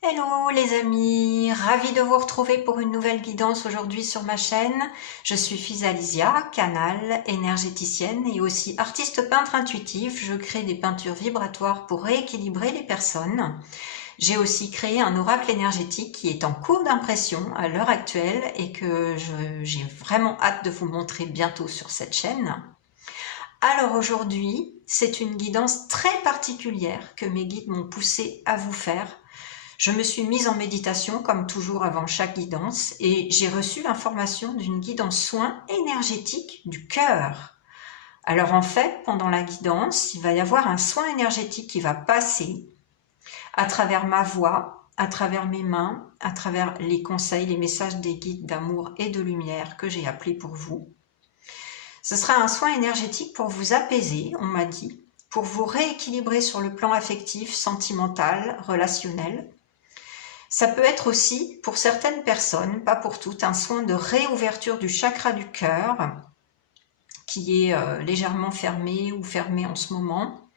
Hello les amis, ravie de vous retrouver pour une nouvelle guidance aujourd'hui sur ma chaîne. Je suis Physalisia, canal, énergéticienne et aussi artiste peintre intuitif. Je crée des peintures vibratoires pour rééquilibrer les personnes. J'ai aussi créé un oracle énergétique qui est en cours d'impression à l'heure actuelle et que j'ai vraiment hâte de vous montrer bientôt sur cette chaîne. Alors aujourd'hui, c'est une guidance très particulière que mes guides m'ont poussé à vous faire. Je me suis mise en méditation comme toujours avant chaque guidance et j'ai reçu l'information d'une guidance soin énergétique du cœur. Alors en fait, pendant la guidance, il va y avoir un soin énergétique qui va passer à travers ma voix, à travers mes mains, à travers les conseils, les messages des guides d'amour et de lumière que j'ai appelés pour vous. Ce sera un soin énergétique pour vous apaiser, on m'a dit, pour vous rééquilibrer sur le plan affectif, sentimental, relationnel. Ça peut être aussi, pour certaines personnes, pas pour toutes, un soin de réouverture du chakra du cœur, qui est légèrement fermé ou fermé en ce moment.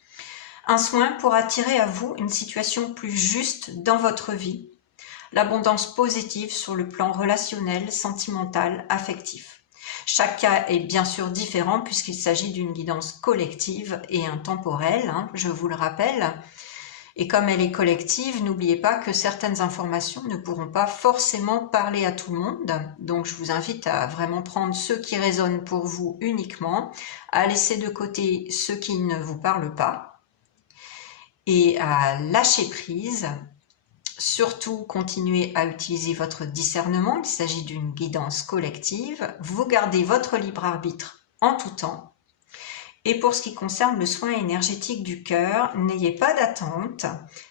Un soin pour attirer à vous une situation plus juste dans votre vie, l'abondance positive sur le plan relationnel, sentimental, affectif. Chaque cas est bien sûr différent puisqu'il s'agit d'une guidance collective et intemporelle, je vous le rappelle. Et comme elle est collective, n'oubliez pas que certaines informations ne pourront pas forcément parler à tout le monde. Donc je vous invite à vraiment prendre ceux qui résonnent pour vous uniquement, à laisser de côté ceux qui ne vous parlent pas et à lâcher prise. Surtout, continuez à utiliser votre discernement, il s'agit d'une guidance collective. Vous gardez votre libre arbitre en tout temps. Et pour ce qui concerne le soin énergétique du cœur, n'ayez pas d'attente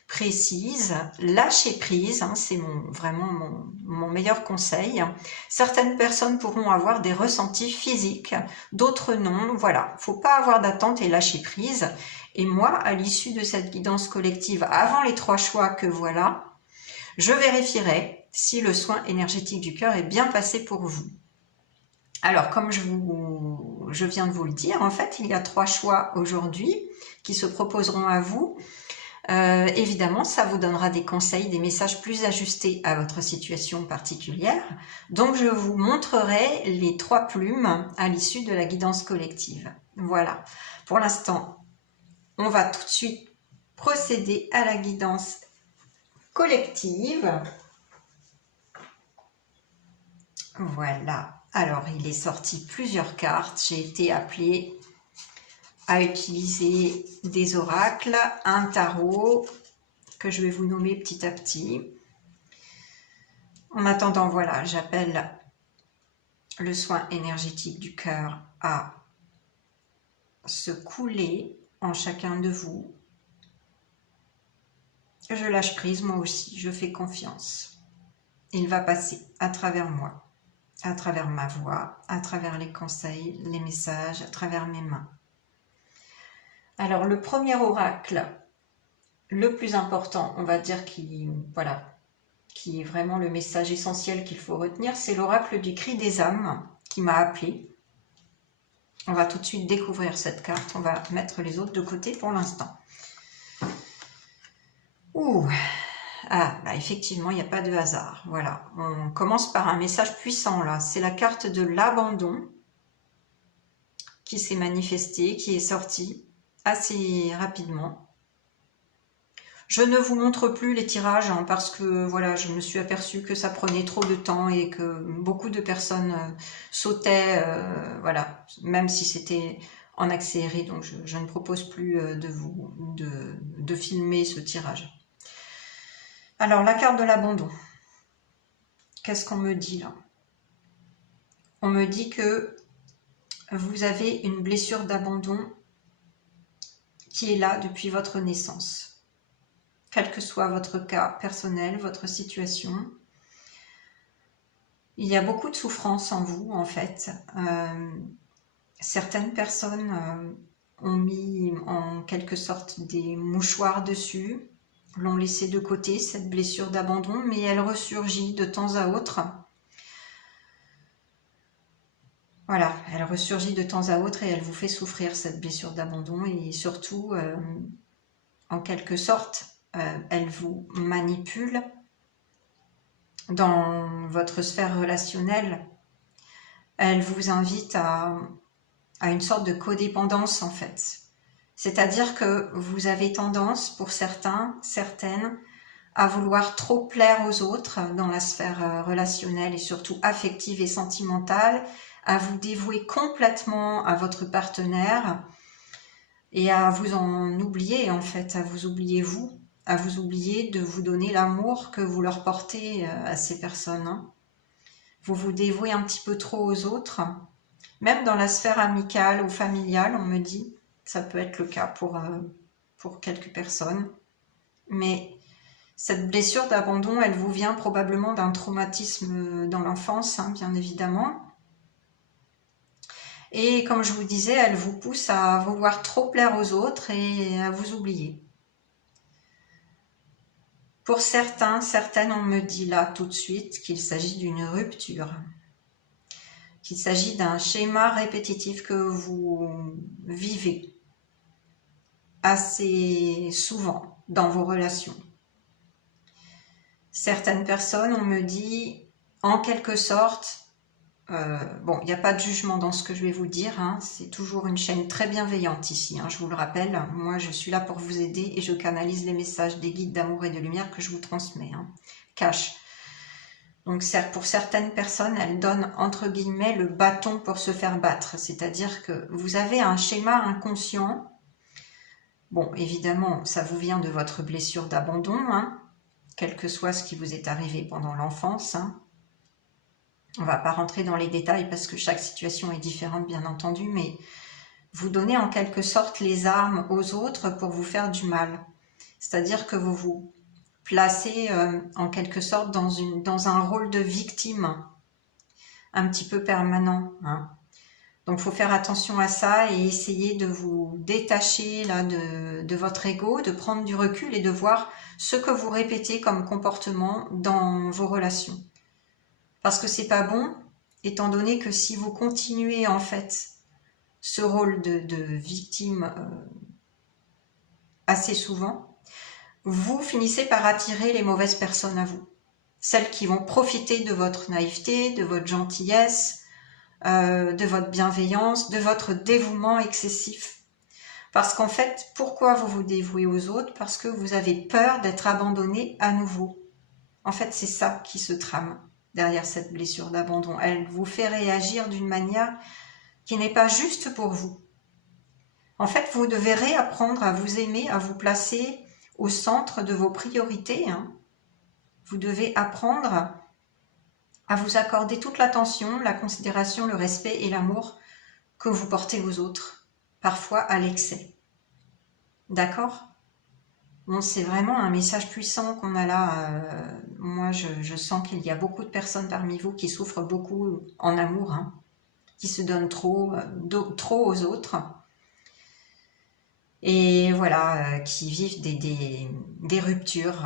précise, lâchez prise, c'est vraiment mon meilleur conseil. Certaines personnes pourront avoir des ressentis physiques, d'autres non. Voilà, faut pas avoir d'attente et lâcher prise. Et moi, à l'issue de cette guidance collective, avant les 3 choix que voilà, je vérifierai si le soin énergétique du cœur est bien passé pour vous. Alors, comme je viens de vous le dire, en fait, il y a 3 choix aujourd'hui qui se proposeront à vous. Évidemment, ça vous donnera des conseils, des messages plus ajustés à votre situation particulière. Donc, je vous montrerai les 3 plumes à l'issue de la guidance collective. Voilà. Pour l'instant, on va tout de suite procéder à la guidance collective. Voilà. Alors, il est sorti plusieurs cartes. J'ai été appelée à utiliser des oracles, un tarot que je vais vous nommer petit à petit. En attendant, voilà, j'appelle le soin énergétique du cœur à se couler en chacun de vous. Je lâche prise, moi aussi, je fais confiance. Il va passer à travers moi, à travers ma voix, à travers les conseils, les messages, à travers mes mains. Alors, le premier oracle, le plus important, on va dire qui est vraiment le message essentiel qu'il faut retenir, c'est l'oracle du cri des âmes qui m'a appelé. On va tout de suite découvrir cette carte. On va mettre les autres de côté pour l'instant. Ouh, effectivement, il n'y a pas de hasard. Voilà, on commence par un message puissant là. C'est la carte de l'abandon qui s'est manifestée, qui est sortie assez rapidement. Je ne vous montre plus les tirages parce que voilà, je me suis aperçue que ça prenait trop de temps et que beaucoup de personnes sautaient, voilà, même si c'était en accéléré. Donc je ne propose plus de filmer ce tirage. Alors la carte de l'abandon. Qu'est-ce qu'on me dit là? On me dit que vous avez une blessure d'abandon qui est là depuis votre naissance. Quel que soit votre cas personnel, votre situation. Il y a beaucoup de souffrance en vous, en fait. Certaines personnes ont mis en quelque sorte des mouchoirs dessus, l'ont laissé de côté, cette blessure d'abandon, mais elle ressurgit de temps à autre. Voilà, elle ressurgit de temps à autre et elle vous fait souffrir, cette blessure d'abandon. Et surtout, en quelque sorte, elle vous manipule dans votre sphère relationnelle, elle vous invite à une sorte de codépendance en fait. C'est-à-dire que vous avez tendance, pour certains, certaines, à vouloir trop plaire aux autres dans la sphère relationnelle et surtout affective et sentimentale, à vous dévouer complètement à votre partenaire et à vous en oublier en fait, à vous oublier vous, à vous oublier de vous donner l'amour que vous leur portez à ces personnes. Hein. Vous vous dévouez un petit peu trop aux autres, même dans la sphère amicale ou familiale, on me dit, ça peut être le cas pour quelques personnes, mais cette blessure d'abandon, elle vous vient probablement d'un traumatisme dans l'enfance, hein, bien évidemment. Et comme je vous disais, elle vous pousse à vouloir trop plaire aux autres et à vous oublier. Pour certains, certaines, on me dit là tout de suite qu'il s'agit d'une rupture, qu'il s'agit d'un schéma répétitif que vous vivez assez souvent dans vos relations. Certaines personnes, on me dit, en quelque sorte, bon, il n'y a pas de jugement dans ce que je vais vous dire, hein, c'est toujours une chaîne très bienveillante ici, hein, je vous le rappelle, moi je suis là pour vous aider et je canalise les messages des guides d'amour et de lumière que je vous transmets, hein, cash. Donc pour certaines personnes, elles donnent entre guillemets le bâton pour se faire battre, c'est-à-dire que vous avez un schéma inconscient, bon évidemment ça vous vient de votre blessure d'abandon, hein, quel que soit ce qui vous est arrivé pendant l'enfance, hein. On ne va pas rentrer dans les détails parce que chaque situation est différente, bien entendu, mais vous donnez en quelque sorte les armes aux autres pour vous faire du mal. C'est-à-dire que vous vous placez en quelque sorte dans un rôle de victime un petit peu permanent. Hein. Donc, il faut faire attention à ça et essayer de vous détacher là, de votre ego, de prendre du recul et de voir ce que vous répétez comme comportement dans vos relations. Parce que c'est pas bon, étant donné que si vous continuez en fait ce rôle de victime assez souvent, vous finissez par attirer les mauvaises personnes à vous. Celles qui vont profiter de votre naïveté, de votre gentillesse, de votre bienveillance, de votre dévouement excessif. Parce qu'en fait, pourquoi vous vous dévouez aux autres? Parce que vous avez peur d'être abandonné à nouveau. En fait, c'est ça qui se trame derrière cette blessure d'abandon. Elle vous fait réagir d'une manière qui n'est pas juste pour vous. En fait, vous devez réapprendre à vous aimer, à vous placer au centre de vos priorités. Hein. Vous devez apprendre à vous accorder toute l'attention, la considération, le respect et l'amour que vous portez aux autres, parfois à l'excès. D'accord ? Bon, c'est vraiment un message puissant qu'on a là. Moi, je sens qu'il y a beaucoup de personnes parmi vous qui souffrent beaucoup en amour, hein, qui se donnent trop aux autres. Et voilà, qui vivent des ruptures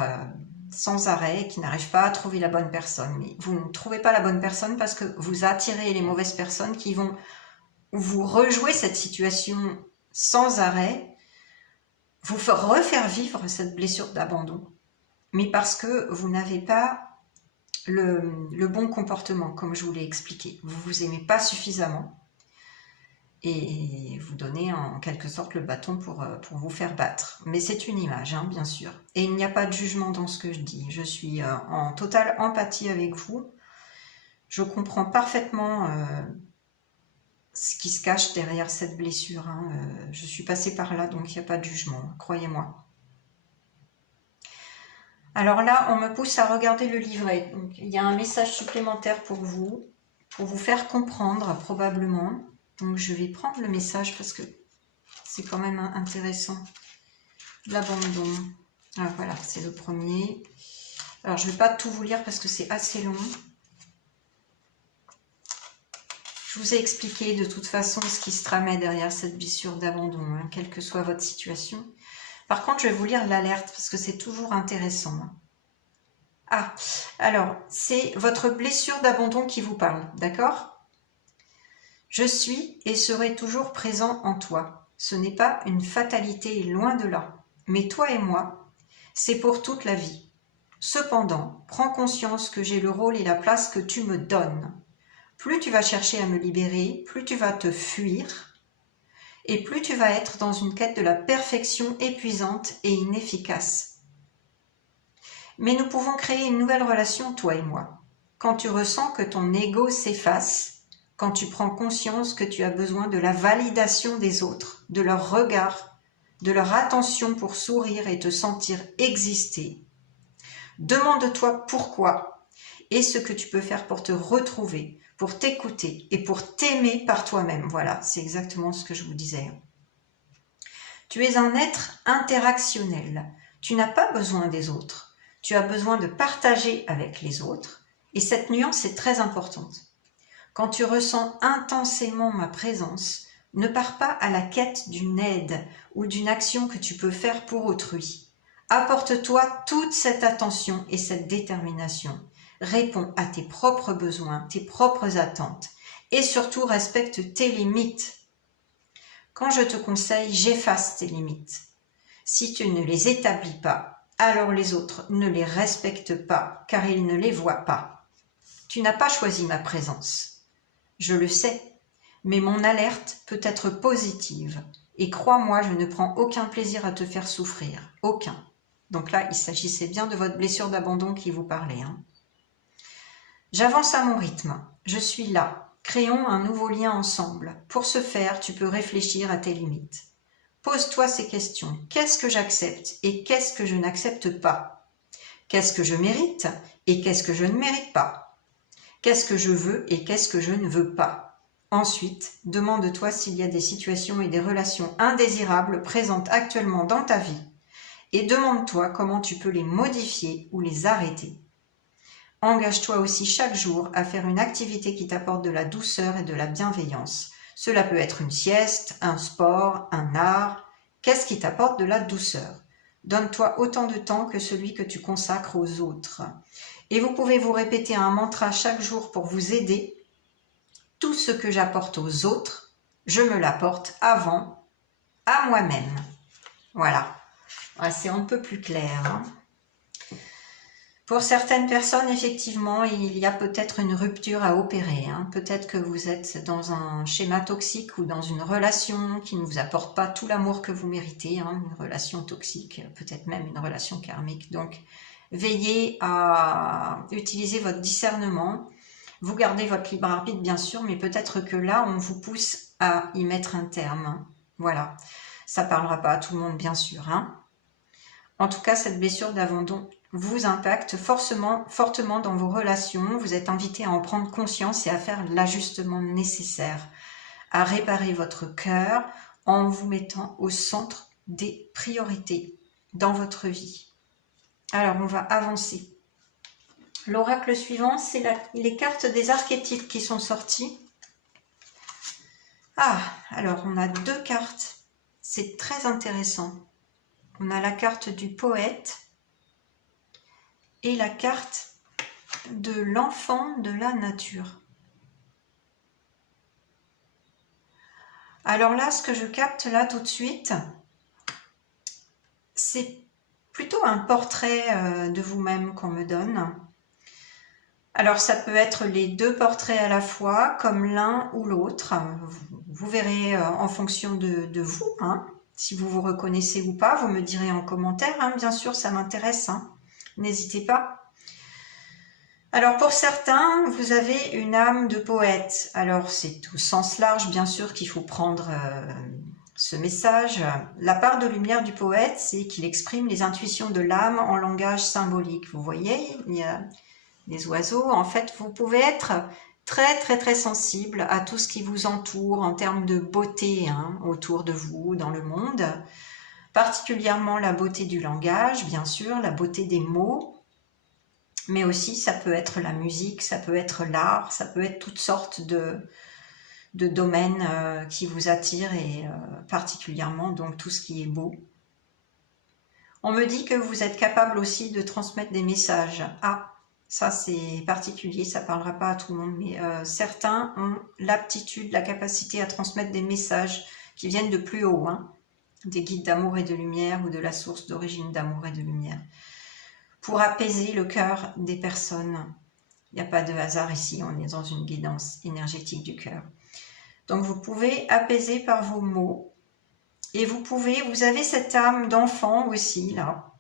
sans arrêt, qui n'arrivent pas à trouver la bonne personne. Mais vous ne trouvez pas la bonne personne parce que vous attirez les mauvaises personnes qui vont vous rejouer cette situation sans arrêt, vous refaire vivre cette blessure d'abandon, mais parce que vous n'avez pas le bon comportement, comme je vous l'ai expliqué. Vous vous aimez pas suffisamment et vous donnez en quelque sorte le bâton pour vous faire battre. Mais c'est une image, hein, bien sûr. Et il n'y a pas de jugement dans ce que je dis. Je suis en totale empathie avec vous. Je comprends parfaitement ce qui se cache derrière cette blessure. Hein. Je suis passée par là, donc il n'y a pas de jugement, croyez-moi. Alors là, on me pousse à regarder le livret. Donc, il y a un message supplémentaire pour vous faire comprendre probablement. Donc je vais prendre le message parce que c'est quand même intéressant. L'abandon. Ah, voilà, c'est le premier. Alors je ne vais pas tout vous lire parce que c'est assez long. Je vous ai expliqué de toute façon ce qui se tramait derrière cette blessure d'abandon, hein, quelle que soit votre situation. Par contre, je vais vous lire l'alerte parce que c'est toujours intéressant. Ah, alors, c'est votre blessure d'abandon qui vous parle, d'accord ? Je suis et serai toujours présent en toi. Ce n'est pas une fatalité, loin de là. Mais toi et moi, c'est pour toute la vie. Cependant, prends conscience que j'ai le rôle et la place que tu me donnes. Plus tu vas chercher à me libérer, plus tu vas te fuir, et plus tu vas être dans une quête de la perfection épuisante et inefficace. Mais nous pouvons créer une nouvelle relation, toi et moi. Quand tu ressens que ton ego s'efface, quand tu prends conscience que tu as besoin de la validation des autres, de leur regard, de leur attention pour sourire et te sentir exister, demande-toi pourquoi et ce que tu peux faire pour te retrouver, pour t'écouter et pour t'aimer par toi-même. Voilà, c'est exactement ce que je vous disais. Tu es un être interactionnel. Tu n'as pas besoin des autres. Tu as besoin de partager avec les autres. Et cette nuance est très importante. Quand tu ressens intensément ma présence, ne pars pas à la quête d'une aide ou d'une action que tu peux faire pour autrui. Apporte-toi toute cette attention et cette détermination. Réponds à tes propres besoins, tes propres attentes et surtout respecte tes limites. Quand je te conseille, j'efface tes limites. Si tu ne les établis pas, alors les autres ne les respectent pas car ils ne les voient pas. Tu n'as pas choisi ma présence. Je le sais, mais mon alerte peut être positive. Et crois-moi, je ne prends aucun plaisir à te faire souffrir. Aucun. Donc là, il s'agissait bien de votre blessure d'abandon qui vous parlait. J'avance à mon rythme. Je suis là. Créons un nouveau lien ensemble. Pour ce faire, tu peux réfléchir à tes limites. Pose-toi ces questions. Qu'est-ce que j'accepte et qu'est-ce que je n'accepte pas? Qu'est-ce que je mérite et qu'est-ce que je ne mérite pas? Qu'est-ce que je veux et qu'est-ce que je ne veux pas? Ensuite, demande-toi s'il y a des situations et des relations indésirables présentes actuellement dans ta vie et demande-toi comment tu peux les modifier ou les arrêter. Engage-toi aussi chaque jour à faire une activité qui t'apporte de la douceur et de la bienveillance. Cela peut être une sieste, un sport, un art. Qu'est-ce qui t'apporte de la douceur? Donne-toi autant de temps que celui que tu consacres aux autres. Et vous pouvez vous répéter un mantra chaque jour pour vous aider. Tout ce que j'apporte aux autres, je me l'apporte avant à moi-même. Voilà. C'est un peu plus clair. Pour certaines personnes, effectivement, il y a peut-être une rupture à opérer. Peut-être que vous êtes dans un schéma toxique ou dans une relation qui ne vous apporte pas tout l'amour que vous méritez. Une relation toxique, peut-être même une relation karmique. Donc, veillez à utiliser votre discernement. Vous gardez votre libre arbitre, bien sûr, mais peut-être que là, on vous pousse à y mettre un terme. Voilà. Ça ne parlera pas à tout le monde, bien sûr. En tout cas, cette blessure d'abandon vous impacte fortement dans vos relations. Vous êtes invité à en prendre conscience et à faire l'ajustement nécessaire, à réparer votre cœur en vous mettant au centre des priorités dans votre vie. Alors, on va avancer. L'oracle suivant, c'est les cartes des archétypes qui sont sorties. Alors, on a deux cartes. C'est très intéressant. On a la carte du poète et la carte de l'enfant de la nature. Alors là, ce que je capte là tout de suite, c'est plutôt un portrait de vous-même qu'on me donne. Alors ça peut être les deux portraits à la fois, comme l'un ou l'autre. Vous verrez en fonction de vous, si vous vous reconnaissez ou pas. Vous me direz en commentaire, bien sûr, ça m'intéresse. N'hésitez pas. Alors pour certains, vous avez une âme de poète. Alors c'est au sens large, bien sûr, qu'il faut prendre ce message. La part de lumière du poète, c'est qu'il exprime les intuitions de l'âme en langage symbolique. Vous voyez, il y a des oiseaux. En fait, vous pouvez être très très très sensible à tout ce qui vous entoure en termes de beauté autour de vous, dans le monde. Particulièrement la beauté du langage, bien sûr, la beauté des mots. Mais aussi, ça peut être la musique, ça peut être l'art, ça peut être toutes sortes de domaines qui vous attirent et particulièrement donc tout ce qui est beau. On me dit que vous êtes capable aussi de transmettre des messages. Ça c'est particulier, ça ne parlera pas à tout le monde, mais certains ont l'aptitude, la capacité à transmettre des messages qui viennent de plus haut, des guides d'amour et de lumière ou de la source d'origine d'amour et de lumière. pour apaiser le cœur des personnes. Il n'y a pas de hasard ici, on est dans une guidance énergétique du cœur. Donc vous pouvez apaiser par vos mots. Et vous avez cette âme d'enfant aussi, là,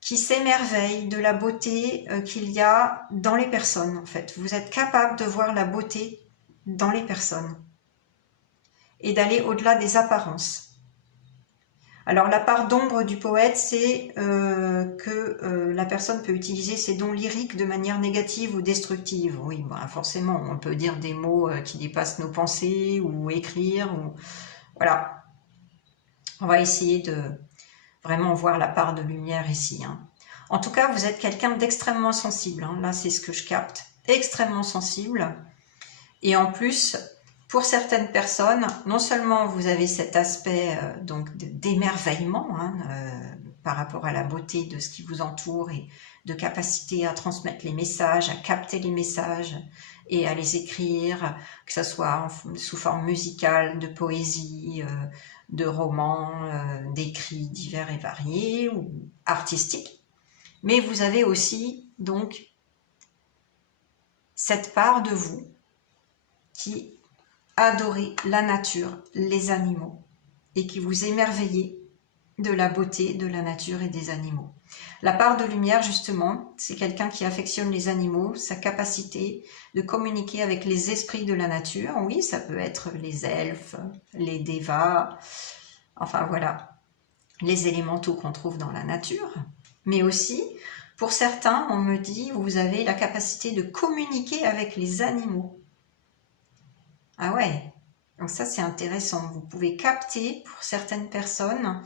qui s'émerveille de la beauté qu'il y a dans les personnes, en fait. Vous êtes capable de voir la beauté dans les personnes et d'aller au-delà des apparences. Alors, la part d'ombre du poète, c'est que la personne peut utiliser ses dons lyriques de manière négative ou destructive. Oui, bah, forcément, on peut dire des mots qui dépassent nos pensées ou écrire. Ou... Voilà. On va essayer de vraiment voir la part de lumière ici. Hein. En tout cas, vous êtes quelqu'un d'extrêmement sensible. Hein. Là, c'est ce que je capte. Extrêmement sensible. Et en plus... Pour certaines personnes, non seulement vous avez cet aspect donc d'émerveillement hein, par rapport à la beauté de ce qui vous entoure et de capacité à transmettre les messages, à capter les messages et à les écrire, que ce soit sous forme musicale, de poésie, de romans, d'écrits divers et variés ou artistiques. Mais vous avez aussi donc cette part de vous qui adorez la nature, les animaux, et qui vous émerveillez de la beauté de la nature et des animaux. La part de lumière, justement, c'est quelqu'un qui affectionne les animaux, sa capacité de communiquer avec les esprits de la nature. Oui, ça peut être les elfes, les dévas, enfin voilà, les élémentaux qu'on trouve dans la nature. Mais aussi, pour certains, on me dit, vous avez la capacité de communiquer avec les animaux. Ah ouais, donc ça c'est intéressant. Vous pouvez capter pour certaines personnes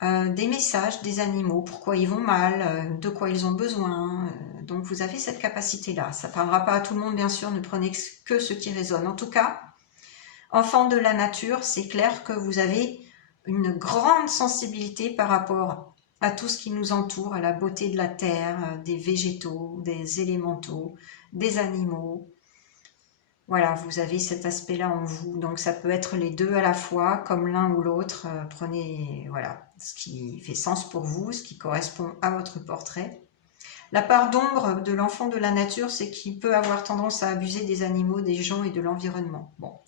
des messages des animaux, pourquoi ils vont mal, de quoi ils ont besoin. Donc vous avez cette capacité-là. Ça ne parlera pas à tout le monde bien sûr, ne prenez que ce qui résonne. En tout cas, enfant de la nature, c'est clair que vous avez une grande sensibilité par rapport à tout ce qui nous entoure, à la beauté de la terre, des végétaux, des élémentaux, des animaux. Voilà, vous avez cet aspect-là en vous, donc ça peut être les deux à la fois, comme l'un ou l'autre. Prenez voilà, ce qui fait sens pour vous, ce qui correspond à votre portrait. La part d'ombre de l'enfant de la nature, c'est qu'il peut avoir tendance à abuser des animaux, des gens et de l'environnement. Bon,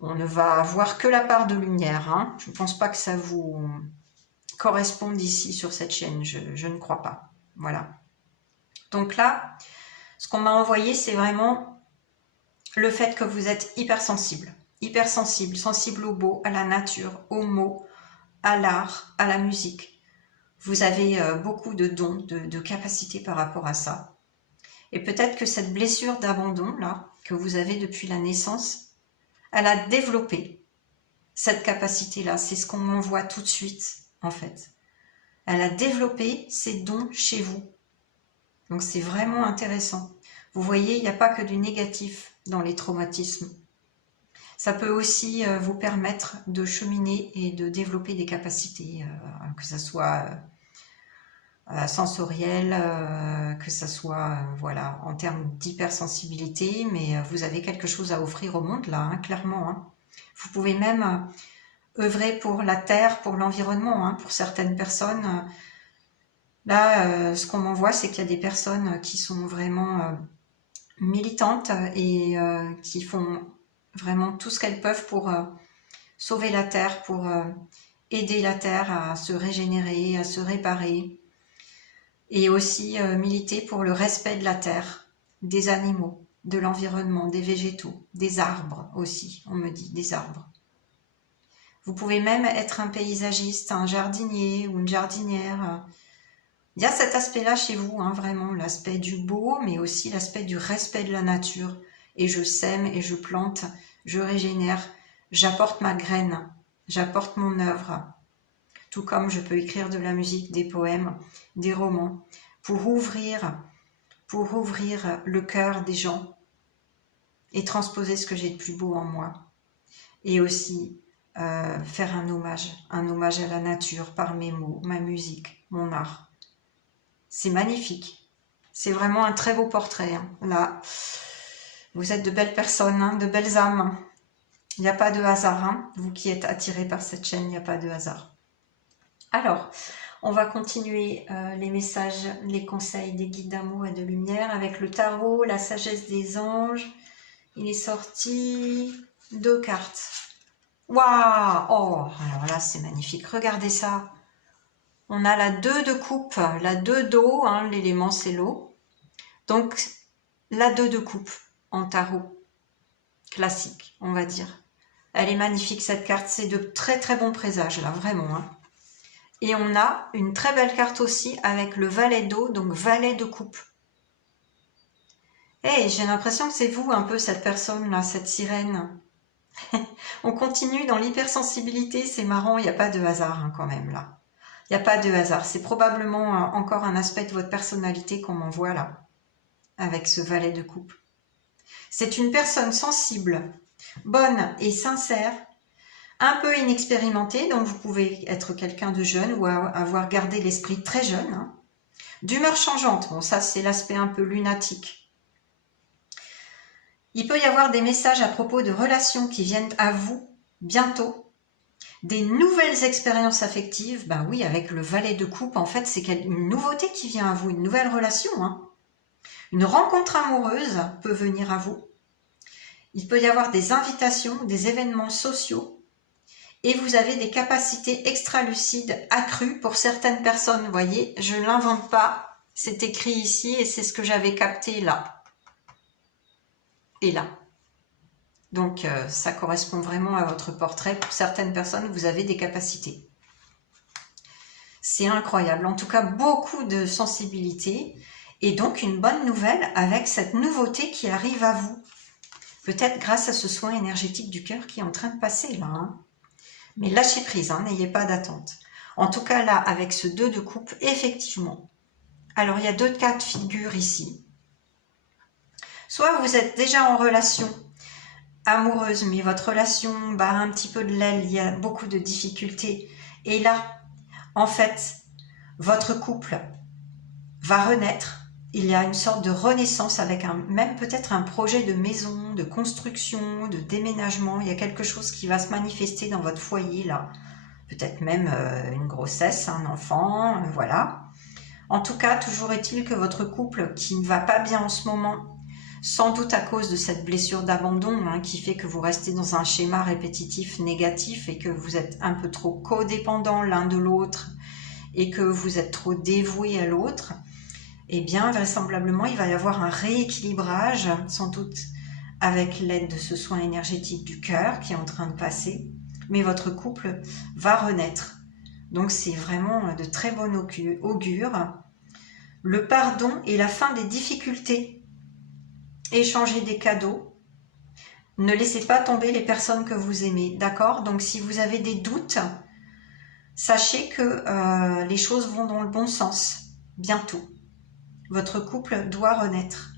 on ne va voir que la part de lumière. Hein. Je ne pense pas que ça vous corresponde ici sur cette chaîne, je ne crois pas. Voilà. Donc là, ce qu'on m'a envoyé, c'est vraiment... le fait que vous êtes hypersensible, sensible au beau, à la nature, aux mots, à l'art, à la musique. Vous avez beaucoup de dons, de capacités par rapport à ça. Et peut-être que cette blessure d'abandon, là, que vous avez depuis la naissance, elle a développé cette capacité-là. C'est ce qu'on m'envoie tout de suite, en fait. Elle a développé ces dons chez vous. Donc c'est vraiment intéressant. Vous voyez, il n'y a pas que du négatif dans les traumatismes. Ça peut aussi vous permettre de cheminer et de développer des capacités, que ce soit sensorielles, que ce soit voilà, en termes d'hypersensibilité, mais vous avez quelque chose à offrir au monde là, hein, clairement. Hein. Vous pouvez même œuvrer pour la terre, pour l'environnement, hein, pour certaines personnes. Là, ce qu'on m'envoie, c'est qu'il y a des personnes qui sont vraiment... militantes et qui font vraiment tout ce qu'elles peuvent pour sauver la Terre, pour aider la Terre à se régénérer, à se réparer et aussi militer pour le respect de la Terre, des animaux, de l'environnement, des végétaux, des arbres aussi, on me dit, des arbres. Vous pouvez même être un paysagiste, un jardinier ou une jardinière. Il y a cet aspect-là chez vous, hein, vraiment, l'aspect du beau, mais aussi l'aspect du respect de la nature. Et je sème et je plante, je régénère, j'apporte ma graine, j'apporte mon œuvre. Tout comme je peux écrire de la musique, des poèmes, des romans, pour ouvrir le cœur des gens et transposer ce que j'ai de plus beau en moi. Et aussi faire un hommage à la nature par mes mots, ma musique, mon art. C'est magnifique. C'est vraiment un très beau portrait. Hein. Là, vous êtes de belles personnes, hein, de belles âmes. Il n'y a pas de hasard. Hein. Vous qui êtes attirés par cette chaîne, il n'y a pas de hasard. Alors, On va continuer les messages, les conseils des guides d'amour et de lumière avec le tarot, la sagesse des anges. Il est sorti 2 cartes. Waouh! Oh, alors là, c'est magnifique. Regardez ça. On a la 2 de coupe, la 2 d'eau, hein, l'élément c'est l'eau. Donc, la 2 de coupe en tarot classique, on va dire. Elle est magnifique cette carte, c'est de très très bons présages là, vraiment. Hein. Et on a une très belle carte aussi avec le valet d'eau, donc valet de coupe. Hey, j'ai l'impression que c'est vous un peu cette personne là, cette sirène. On continue dans l'hypersensibilité, c'est marrant, il n'y a pas de hasard hein, quand même là. Il n'y a pas de hasard, c'est probablement encore un aspect de votre personnalité qu'on m'envoie là, avec ce valet de coupe. C'est une personne sensible, bonne et sincère, un peu inexpérimentée, donc vous pouvez être quelqu'un de jeune ou avoir gardé l'esprit très jeune. Hein. D'humeur changeante, bon ça c'est l'aspect un peu lunatique. Il peut y avoir des messages à propos de relations qui viennent à vous bientôt. Des nouvelles expériences affectives, ben oui, avec le valet de coupe, en fait, c'est une nouveauté qui vient à vous, une nouvelle relation. Hein. Une rencontre amoureuse peut venir à vous. Il peut y avoir des invitations, des événements sociaux, et vous avez des capacités extra-lucides accrues pour certaines personnes. Vous voyez, je ne l'invente pas, c'est écrit ici, et c'est ce que j'avais capté là. Et là. Donc, ça correspond vraiment à votre portrait. Pour certaines personnes, vous avez des capacités. C'est incroyable. En tout cas, beaucoup de sensibilité. Et donc, une bonne nouvelle avec cette nouveauté qui arrive à vous. Peut-être grâce à ce soin énergétique du cœur qui est en train de passer là. Hein. Mais lâchez prise, hein, n'ayez pas d'attente. En tout cas, là, avec ce 2 de coupe, effectivement. Alors, il y a 2 cas de figure ici. Soit vous êtes déjà en relation amoureuse, mais votre relation bat un petit peu de l'aile, il y a beaucoup de difficultés. Et là, en fait, votre couple va renaître. Il y a une sorte de renaissance avec même peut-être un projet de maison, de construction, de déménagement. Il y a quelque chose qui va se manifester dans votre foyer là. Peut-être même une grossesse, un enfant, voilà. En tout cas, toujours est-il que votre couple qui ne va pas bien en ce moment, sans doute à cause de cette blessure d'abandon hein, qui fait que vous restez dans un schéma répétitif négatif et que vous êtes un peu trop codépendants l'un de l'autre et que vous êtes trop dévoués à l'autre, eh bien vraisemblablement il va y avoir un rééquilibrage, sans doute avec l'aide de ce soin énergétique du cœur qui est en train de passer, mais votre couple va renaître. Donc c'est vraiment de très bon augure. Le pardon et la fin des difficultés. Échanger des cadeaux. Ne laissez pas tomber les personnes que vous aimez, d'accord? Donc si vous avez des doutes, sachez que les choses vont dans le bon sens, bientôt. Votre couple doit renaître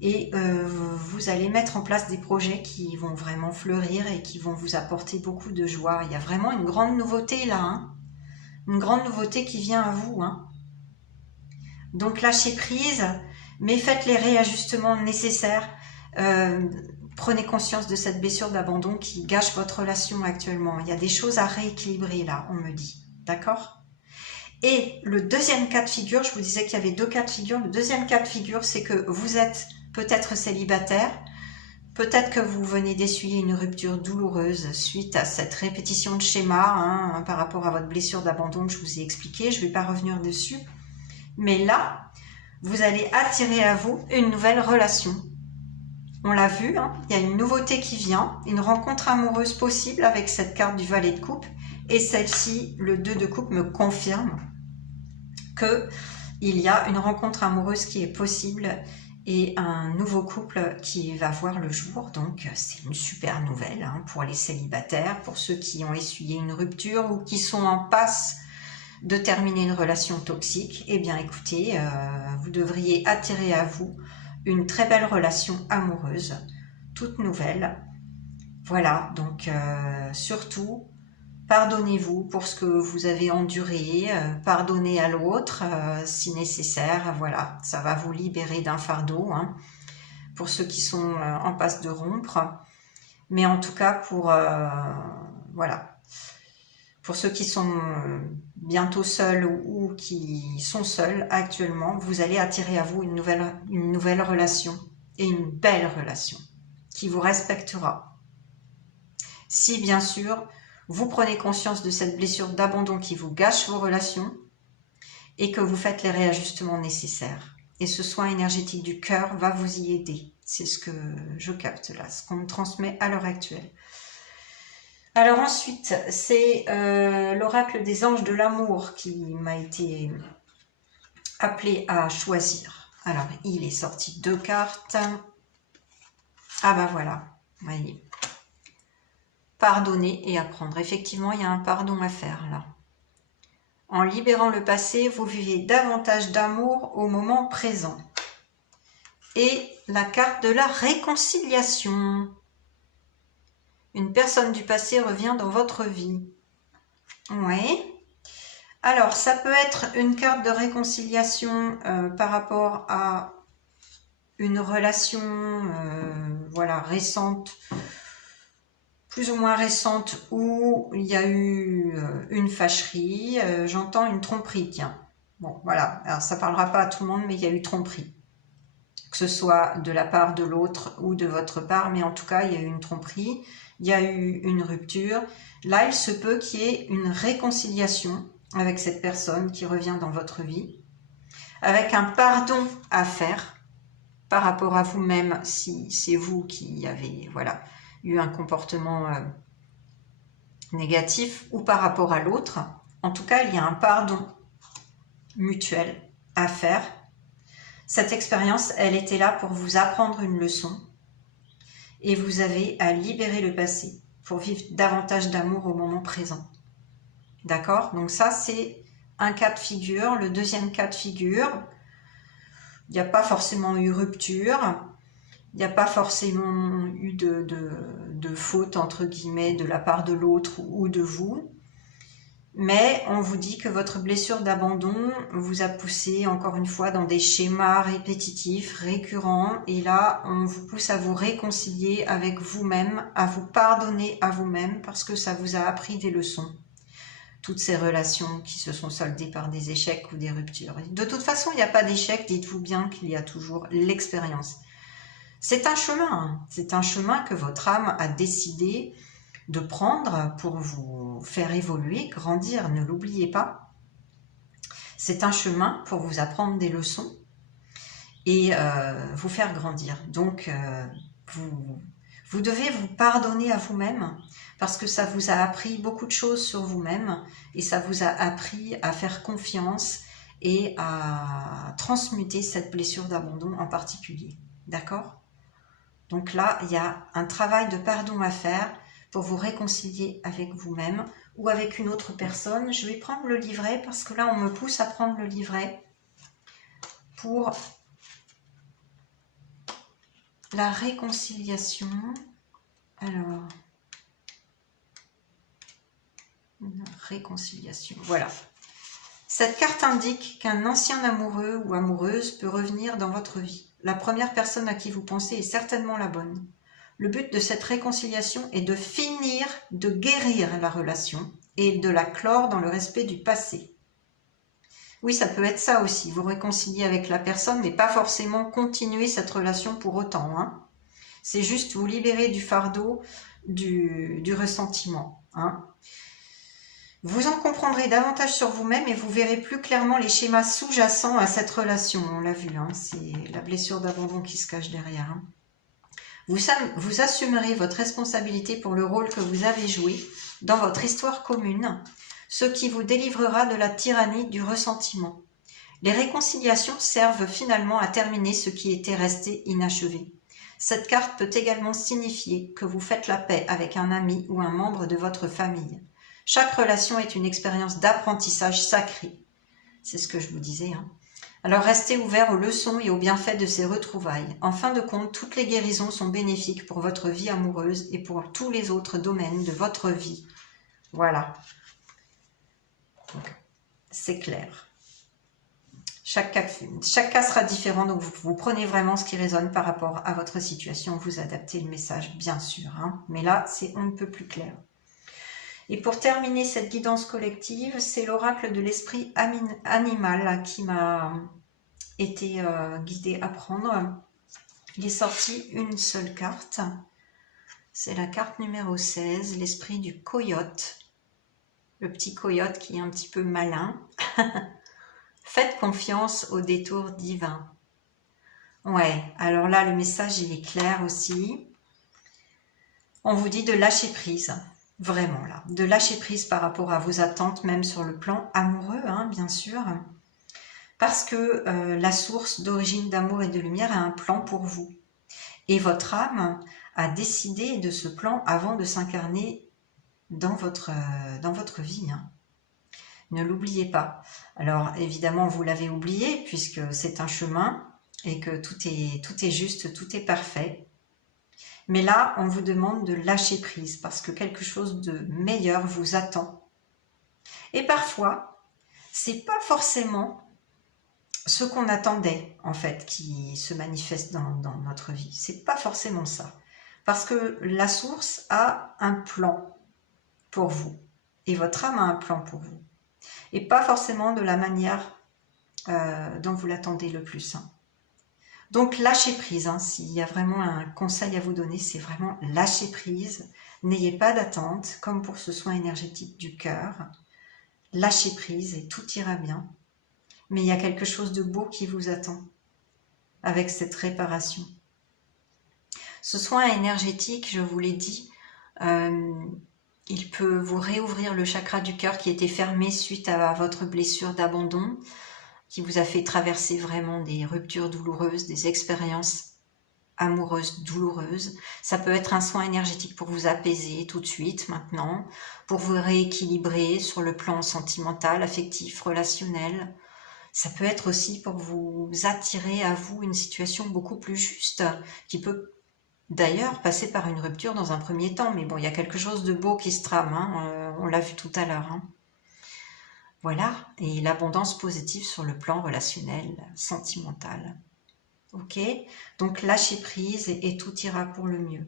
et vous allez mettre en place des projets qui vont vraiment fleurir et qui vont vous apporter beaucoup de joie. Il y a vraiment une grande nouveauté là, hein, une grande nouveauté qui vient à vous. Hein. Donc lâchez prise, mais faites les réajustements nécessaires. Prenez conscience de cette blessure d'abandon qui gâche votre relation actuellement. Il y a des choses à rééquilibrer là, on me dit. D'accord? Et le deuxième cas de figure, je vous disais qu'il y avait 2 cas de figure. Le deuxième cas de figure, c'est que vous êtes peut-être célibataire. Peut-être que vous venez d'essuyer une rupture douloureuse suite à cette répétition de schéma hein, par rapport à votre blessure d'abandon que je vous ai expliqué. Je ne vais pas revenir dessus. Mais là, vous allez attirer à vous une nouvelle relation. On l'a vu, hein, il y a une nouveauté qui vient, une rencontre amoureuse possible avec cette carte du valet de coupe. Et celle-ci, le 2 de coupe, me confirme qu'il y a une rencontre amoureuse qui est possible et un nouveau couple qui va voir le jour. Donc, c'est une super nouvelle hein, pour les célibataires, pour ceux qui ont essuyé une rupture ou qui sont en passe de terminer une relation toxique. Eh bien, écoutez, vous devriez attirer à vous une très belle relation amoureuse, toute nouvelle. Voilà, donc surtout, pardonnez-vous pour ce que vous avez enduré, pardonnez à l'autre si nécessaire, voilà, ça va vous libérer d'un fardeau, hein, pour ceux qui sont en passe de rompre, mais en tout cas pour, voilà, pour ceux qui sont bientôt seuls ou qui sont seuls actuellement, vous allez attirer à vous une nouvelle relation et une belle relation qui vous respectera. Si bien sûr, vous prenez conscience de cette blessure d'abandon qui vous gâche vos relations et que vous faites les réajustements nécessaires. Et ce soin énergétique du cœur va vous y aider. C'est ce que je capte là, ce qu'on me transmet à l'heure actuelle. Alors ensuite, c'est l'oracle des anges de l'amour qui m'a été appelé à choisir. Alors, il est sorti 2 cartes. Ah bah voilà, voyez. Pardonner et apprendre. Effectivement, il y a un pardon à faire là. En libérant le passé, vous vivez davantage d'amour au moment présent. Et la carte de la réconciliation. Une personne du passé revient dans votre vie. Oui. Alors, ça peut être une carte de réconciliation par rapport à une relation voilà, récente, plus ou moins récente, où il y a eu une fâcherie, j'entends une tromperie, tiens. Bon, voilà, alors ça ne parlera pas à tout le monde, mais il y a eu tromperie. Que ce soit de la part de l'autre ou de votre part, mais en tout cas, il y a eu une tromperie, il y a eu une rupture. Là, il se peut qu'il y ait une réconciliation avec cette personne qui revient dans votre vie, avec un pardon à faire par rapport à vous-même, si c'est vous qui avez voilà, eu un comportement négatif, ou par rapport à l'autre. En tout cas, il y a un pardon mutuel à faire. Cette expérience, elle était là pour vous apprendre une leçon et vous avez à libérer le passé pour vivre davantage d'amour au moment présent. D'accord? Donc ça, c'est un cas de figure. Le deuxième cas de figure, il n'y a pas forcément eu rupture, il n'y a pas forcément eu de faute, entre guillemets, de la part de l'autre ou de vous. Mais on vous dit que votre blessure d'abandon vous a poussé, encore une fois, dans des schémas répétitifs, récurrents. Et là, on vous pousse à vous réconcilier avec vous-même, à vous pardonner à vous-même, parce que ça vous a appris des leçons. Toutes ces relations qui se sont soldées par des échecs ou des ruptures. De toute façon, il n'y a pas d'échec, dites-vous bien qu'il y a toujours l'expérience. C'est un chemin que votre âme a décidé de prendre pour vous faire évoluer, grandir, ne l'oubliez pas. C'est un chemin pour vous apprendre des leçons et vous faire grandir. Donc, vous devez vous pardonner à vous-même parce que ça vous a appris beaucoup de choses sur vous-même et ça vous a appris à faire confiance et à transmuter cette blessure d'abandon en particulier. D'accord ? Donc là, il y a un travail de pardon à faire pour vous réconcilier avec vous-même ou avec une autre personne. Je vais prendre le livret parce que là, on me pousse à prendre le livret pour la réconciliation. Alors, réconciliation, voilà. Cette carte indique qu'un ancien amoureux ou amoureuse peut revenir dans votre vie. La première personne à qui vous pensez est certainement la bonne. Le but de cette réconciliation est de finir, de guérir la relation et de la clore dans le respect du passé. Oui, ça peut être ça aussi, vous réconcilier avec la personne, mais pas forcément continuer cette relation pour autant. Hein. C'est juste vous libérer du fardeau, du ressentiment. Hein. Vous en comprendrez davantage sur vous-même et vous verrez plus clairement les schémas sous-jacents à cette relation. On l'a vu, hein, c'est la blessure d'abandon qui se cache derrière. Hein. Vous assumerez votre responsabilité pour le rôle que vous avez joué dans votre histoire commune, ce qui vous délivrera de la tyrannie du ressentiment. Les réconciliations servent finalement à terminer ce qui était resté inachevé. Cette carte peut également signifier que vous faites la paix avec un ami ou un membre de votre famille. Chaque relation est une expérience d'apprentissage sacré. C'est ce que je vous disais. Hein. Alors restez ouverts aux leçons et aux bienfaits de ces retrouvailles. En fin de compte, toutes les guérisons sont bénéfiques pour votre vie amoureuse et pour tous les autres domaines de votre vie. Voilà. C'est clair. Chaque cas sera différent, donc vous prenez vraiment ce qui résonne par rapport à votre situation. Vous adaptez le message, bien sûr. Hein. Mais là, c'est on ne peut plus clair. Et pour terminer cette guidance collective, c'est l'oracle de l'esprit animal qui m'a été guidée à prendre. Il est sorti une seule carte. C'est la carte numéro 16, l'esprit du coyote. Le petit coyote qui est un petit peu malin. Faites confiance au détour divin. Ouais, alors là, le message, il est clair aussi. On vous dit de lâcher prise. Vraiment là, de lâcher prise par rapport à vos attentes, même sur le plan amoureux, hein, bien sûr. Parce que la source d'origine d'amour et de lumière a un plan pour vous. Et votre âme a décidé de ce plan avant de s'incarner dans votre vie. Hein. Ne l'oubliez pas. Alors évidemment, vous l'avez oublié puisque c'est un chemin et que tout est juste, tout est parfait. Mais là, on vous demande de lâcher prise parce que quelque chose de meilleur vous attend. Et parfois, c'est pas forcément ce qu'on attendait, en fait, qui se manifeste dans notre vie. C'est pas forcément ça. Parce que la source a un plan pour vous. Et votre âme a un plan pour vous. Et pas forcément de la manière dont vous l'attendez le plus. Hein. Donc lâchez prise, hein. S'il y a vraiment un conseil à vous donner, c'est vraiment lâcher prise. N'ayez pas d'attente, comme pour ce soin énergétique du cœur. Lâchez prise et tout ira bien. Mais il y a quelque chose de beau qui vous attend avec cette réparation. Ce soin énergétique, je vous l'ai dit, il peut vous réouvrir le chakra du cœur qui était fermé suite à votre blessure d'abandon, qui vous a fait traverser vraiment des ruptures douloureuses, des expériences amoureuses douloureuses. Ça peut être un soin énergétique pour vous apaiser tout de suite, maintenant, pour vous rééquilibrer sur le plan sentimental, affectif, relationnel. Ça peut être aussi pour vous attirer à vous une situation beaucoup plus juste, qui peut d'ailleurs passer par une rupture dans un premier temps. Mais bon, il y a quelque chose de beau qui se trame, hein, on l'a vu tout à l'heure. Hein. Voilà, et l'abondance positive sur le plan relationnel, sentimental. Ok, donc lâchez prise et tout ira pour le mieux.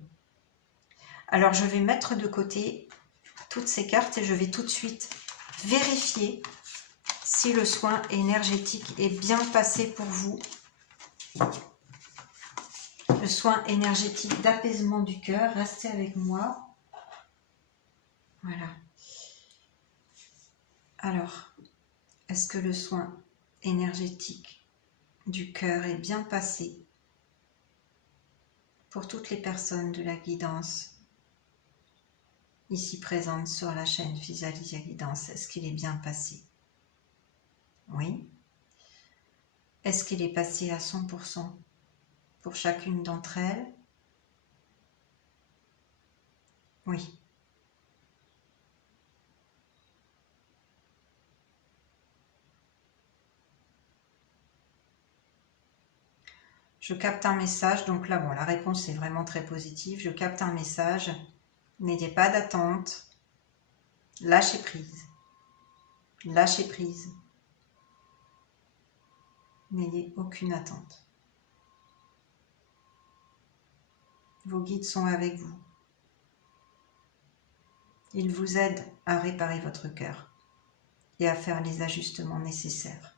Alors je vais mettre de côté toutes ces cartes et je vais tout de suite vérifier si le soin énergétique est bien passé pour vous. Le soin énergétique d'apaisement du cœur, restez avec moi. Voilà. Alors, est-ce que le soin énergétique du cœur est bien passé pour toutes les personnes de la guidance ici présentes sur la chaîne Physalia Guidance? Est-ce qu'il est bien passé? Oui. Est-ce qu'il est passé à 100% pour chacune d'entre elles? Oui. Je capte un message, donc là, bon, la réponse est vraiment très positive. Je capte un message. N'ayez pas d'attente. Lâchez prise. Lâchez prise. N'ayez aucune attente. Vos guides sont avec vous. Ils vous aident à réparer votre cœur et à faire les ajustements nécessaires.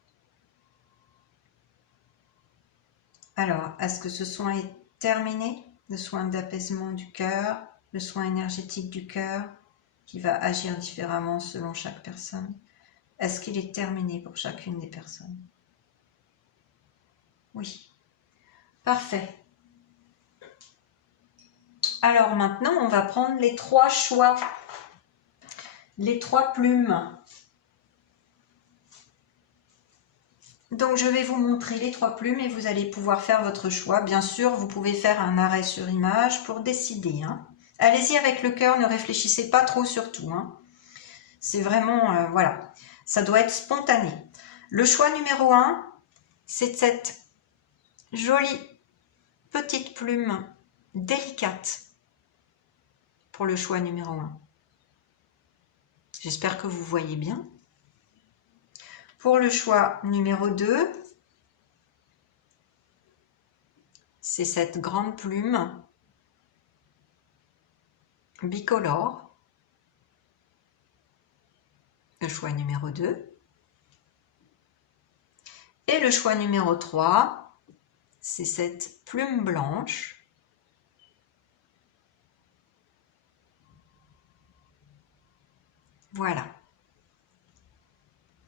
Alors, est-ce que ce soin est terminé? Le soin d'apaisement du cœur, le soin énergétique du cœur, qui va agir différemment selon chaque personne. Est-ce qu'il est terminé pour chacune des personnes? Oui. Parfait. Alors maintenant, on va prendre les 3 choix. Les 3 plumes. Donc je vais vous montrer les 3 plumes et vous allez pouvoir faire votre choix. Bien sûr, vous pouvez faire un arrêt sur image pour décider. Hein. Allez-y avec le cœur, ne réfléchissez pas trop sur tout. Hein. C'est vraiment, voilà, ça doit être spontané. Le choix numéro 1, c'est cette jolie petite plume délicate pour le choix numéro 1. J'espère que vous voyez bien. Pour le choix numéro 2, c'est cette grande plume bicolore. le choix numéro 2. Et le choix numéro 3, c'est cette plume blanche. Voilà.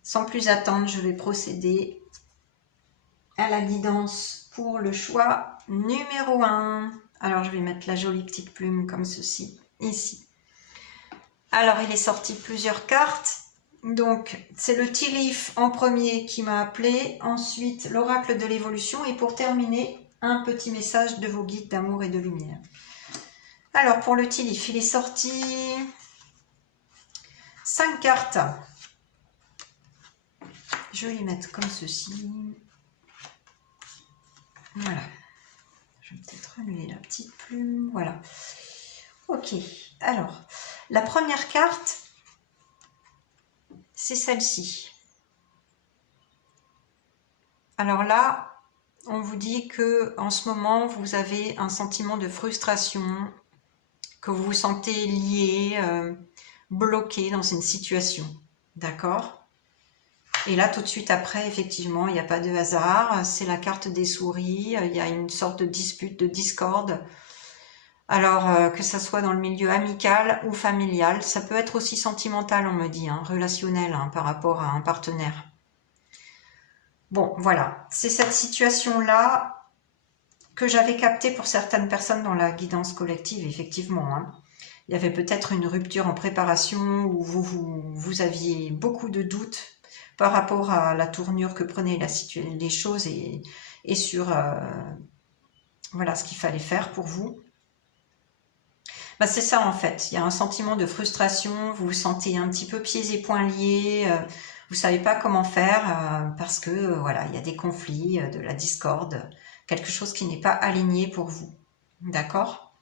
Sans plus attendre, je vais procéder à la guidance pour le choix numéro 1. Alors, je vais mettre la jolie petite plume comme ceci, ici. Alors, il est sorti plusieurs cartes. Donc, c'est le Tea Leaf en premier qui m'a appelé. Ensuite, l'oracle de l'évolution. Et pour terminer, un petit message de vos guides d'amour et de lumière. Alors, pour le Tea Leaf, il est sorti 5 cartes. Je vais les mettre comme ceci. Voilà. Je vais peut-être annuler la petite plume. Voilà. Ok. Alors, la première carte, c'est celle-ci. Alors là, on vous dit que en ce moment, vous avez un sentiment de frustration, que vous vous sentez lié, bloqué dans une situation. D'accord ? Et là, tout de suite après, effectivement, il n'y a pas de hasard. C'est la carte des souris. Il y a une sorte de dispute, de discorde. Alors, que ça soit dans le milieu amical ou familial, ça peut être aussi sentimental, on me dit, hein, relationnel, hein, par rapport à un partenaire. Bon, voilà. C'est cette situation-là que j'avais captée pour certaines personnes dans la guidance collective, effectivement. Hein. Il y avait peut-être une rupture en préparation où vous aviez beaucoup de doutes par rapport à la tournure que prenaient les choses et sur voilà, ce qu'il fallait faire pour vous. Bah, c'est ça en fait, il y a un sentiment de frustration, vous vous sentez un petit peu pieds et poings liés, vous ne savez pas comment faire parce que voilà, il y a des conflits, de la discorde, quelque chose qui n'est pas aligné pour vous. D'accord ?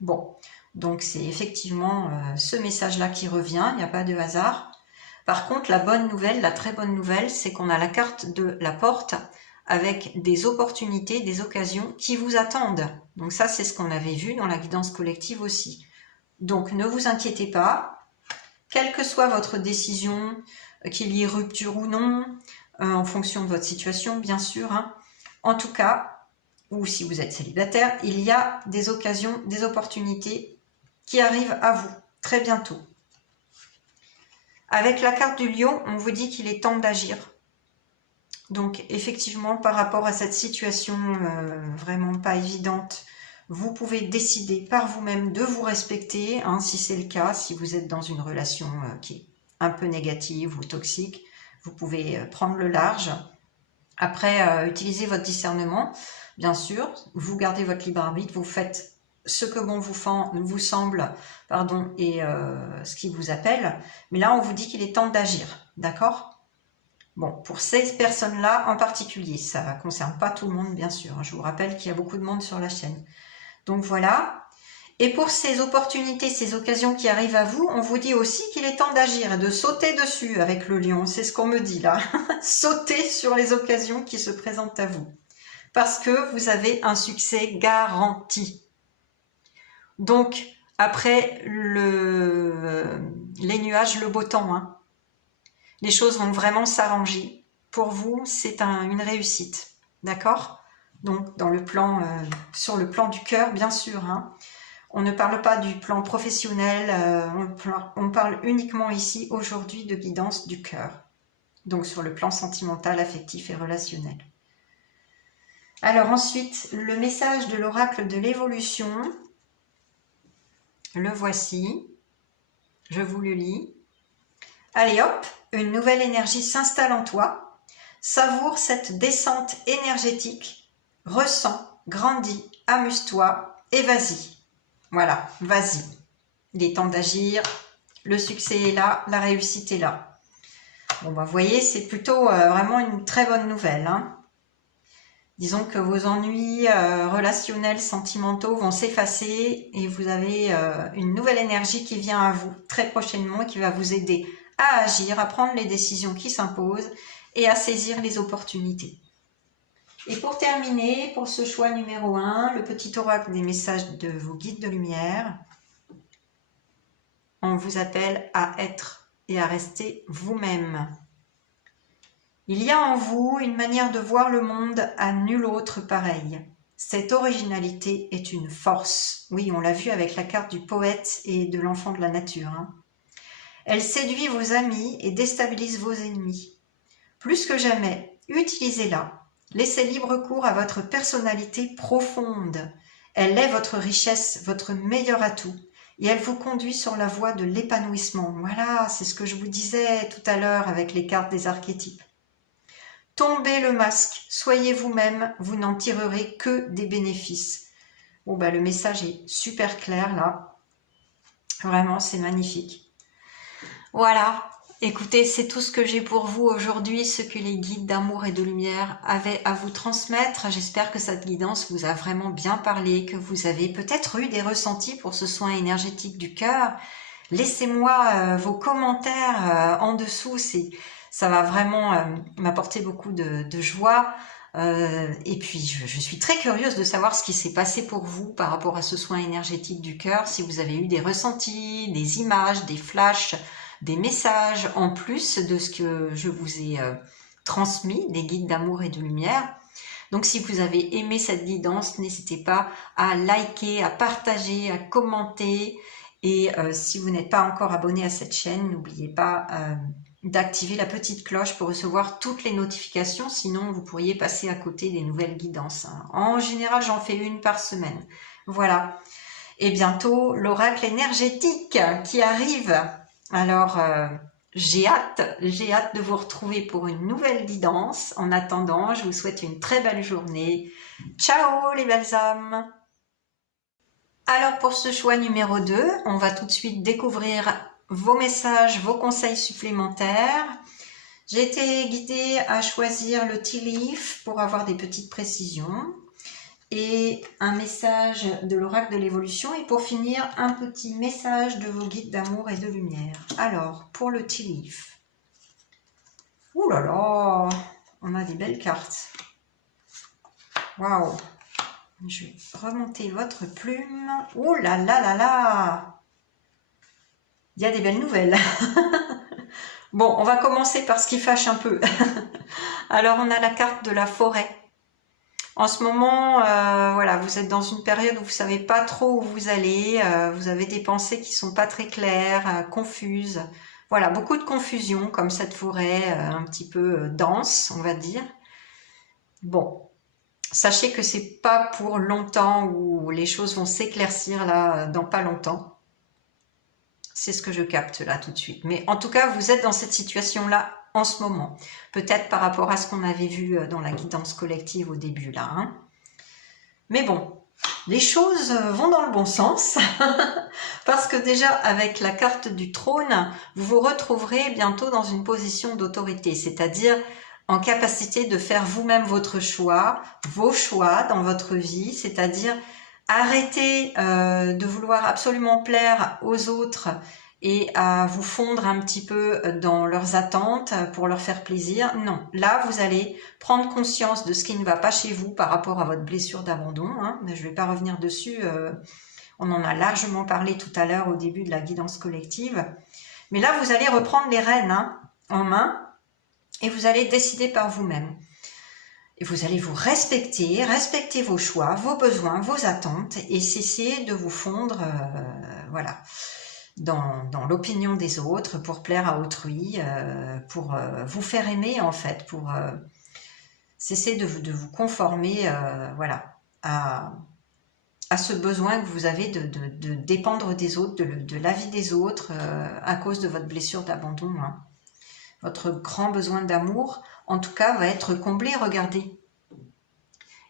Bon, donc c'est effectivement ce message-là qui revient, il n'y a pas de hasard. Par contre, la bonne nouvelle, la très bonne nouvelle, c'est qu'on a la carte de la porte avec des opportunités, des occasions qui vous attendent. Donc ça, c'est ce qu'on avait vu dans la guidance collective aussi. Donc ne vous inquiétez pas, quelle que soit votre décision, qu'il y ait rupture ou non, en fonction de votre situation, bien sûr. Hein. En tout cas, ou si vous êtes célibataire, il y a des occasions, des opportunités qui arrivent à vous très bientôt. Avec la carte du lion, on vous dit qu'il est temps d'agir. Donc effectivement, par rapport à cette situation vraiment pas évidente, vous pouvez décider par vous-même de vous respecter, hein, si c'est le cas, si vous êtes dans une relation qui est un peu négative ou toxique, vous pouvez prendre le large. Après, utilisez votre discernement, bien sûr, vous gardez votre libre arbitre, vous faites ce que bon vous semble, pardon, et ce qui vous appelle. Mais là, on vous dit qu'il est temps d'agir, d'accord ? Bon, pour ces personnes-là en particulier, ça ne concerne pas tout le monde, bien sûr. Je vous rappelle qu'il y a beaucoup de monde sur la chaîne. Donc voilà. Et pour ces opportunités, ces occasions qui arrivent à vous, on vous dit aussi qu'il est temps d'agir et de sauter dessus avec le lion. C'est ce qu'on me dit là. Sauter sur les occasions qui se présentent à vous. Parce que vous avez un succès garanti. Donc, après les nuages, le beau temps, hein. Les choses vont vraiment s'arranger. Pour vous, c'est une réussite. D'accord ? Donc, dans le plan, sur le plan du cœur, bien sûr. Hein. On ne parle pas du plan professionnel. On parle uniquement ici, aujourd'hui, de guidance du cœur. Donc, sur le plan sentimental, affectif et relationnel. Alors ensuite, le message de l'oracle de l'évolution. Le voici. Je vous le lis. Allez hop, une nouvelle énergie s'installe en toi. Savoure cette descente énergétique. Ressens, grandis, amuse-toi et vas-y. Voilà, vas-y. Il est temps d'agir. Le succès est là, la réussite est là. Bon, bah, vous voyez, c'est plutôt vraiment une très bonne nouvelle. Hein. Disons que vos ennuis relationnels, sentimentaux vont s'effacer et vous avez une nouvelle énergie qui vient à vous très prochainement et qui va vous aider à agir, à prendre les décisions qui s'imposent et à saisir les opportunités. Et pour terminer, pour ce choix numéro 1, le petit oracle des messages de vos guides de lumière, on vous appelle à être et à rester vous-même. Il y a en vous une manière de voir le monde à nul autre pareil. Cette originalité est une force. Oui, on l'a vu avec la carte du poète et de l'enfant de la nature. Elle séduit vos amis et déstabilise vos ennemis. Plus que jamais, utilisez-la. Laissez libre cours à votre personnalité profonde. Elle est votre richesse, votre meilleur atout. Et elle vous conduit sur la voie de l'épanouissement. Voilà, c'est ce que je vous disais tout à l'heure avec les cartes des archétypes. Tombez le masque, soyez vous-même, vous n'en tirerez que des bénéfices. Bon, le message est super clair là. Vraiment, c'est magnifique. Voilà, écoutez, c'est tout ce que j'ai pour vous aujourd'hui, ce que les guides d'amour et de lumière avaient à vous transmettre. J'espère que cette guidance vous a vraiment bien parlé, que vous avez peut-être eu des ressentis pour ce soin énergétique du cœur. Laissez-moi vos commentaires en dessous, ça va vraiment m'apporter beaucoup de joie. Et puis, je suis très curieuse de savoir ce qui s'est passé pour vous par rapport à ce soin énergétique du cœur, si vous avez eu des ressentis, des images, des flashs, des messages en plus de ce que je vous ai transmis, des guides d'amour et de lumière. Donc si vous avez aimé cette guidance, n'hésitez pas à liker, à partager, à commenter. Et si vous n'êtes pas encore abonné à cette chaîne, n'oubliez pas d'activer la petite cloche pour recevoir toutes les notifications. Sinon, vous pourriez passer à côté des nouvelles guidances. En général, j'en fais une par semaine. Voilà. Et bientôt, l'oracle énergétique qui arrive. Alors, j'ai hâte de vous retrouver pour une nouvelle guidance. En attendant, je vous souhaite une très belle journée. Ciao les belles âmes! Alors pour ce choix numéro 2, on va tout de suite découvrir vos messages, vos conseils supplémentaires. J'ai été guidée à choisir le Tea Leaf pour avoir des petites précisions. Et un message de l'oracle de l'évolution, et pour finir, un petit message de vos guides d'amour et de lumière. Alors, pour le Tea Leaf. Ouh là là, on a des belles cartes. Waouh! Je vais remonter votre plume. Ouh là là là là! Il y a des belles nouvelles. Bon, on va commencer par ce qui fâche un peu. Alors, on a la carte de la forêt. En ce moment, voilà, vous êtes dans une période où vous ne savez pas trop où vous allez, vous avez des pensées qui sont pas très claires, confuses. Voilà, beaucoup de confusion, comme cette forêt un petit peu dense, on va dire. Bon, sachez que c'est pas pour longtemps où les choses vont s'éclaircir là, dans pas longtemps. C'est ce que je capte là tout de suite. Mais en tout cas, vous êtes dans cette situation-là en ce moment. Peut-être par rapport à ce qu'on avait vu dans la guidance collective au début là. Mais bon, les choses vont dans le bon sens. Parce que déjà, avec la carte du trône, vous vous retrouverez bientôt dans une position d'autorité. C'est-à-dire en capacité de faire vous-même votre choix, vos choix dans votre vie. C'est-à-dire arrêtez de vouloir absolument plaire aux autres et à vous fondre un petit peu dans leurs attentes pour leur faire plaisir. Non, là, vous allez prendre conscience de ce qui ne va pas chez vous par rapport à votre blessure d'abandon. Je ne vais pas revenir dessus, on en a largement parlé tout à l'heure au début de la guidance collective. Mais là, vous allez reprendre les rênes en main et vous allez décider par vous-même. Et vous allez vous respecter vos choix, vos besoins, vos attentes et cesser de vous fondre, voilà, dans l'opinion des autres pour plaire à autrui, pour vous faire aimer en fait, pour cesser de vous conformer, voilà, à ce besoin que vous avez de dépendre des autres, de l'avis des autres à cause de votre blessure d'abandon. Votre grand besoin d'amour, en tout cas, va être comblé. Regardez,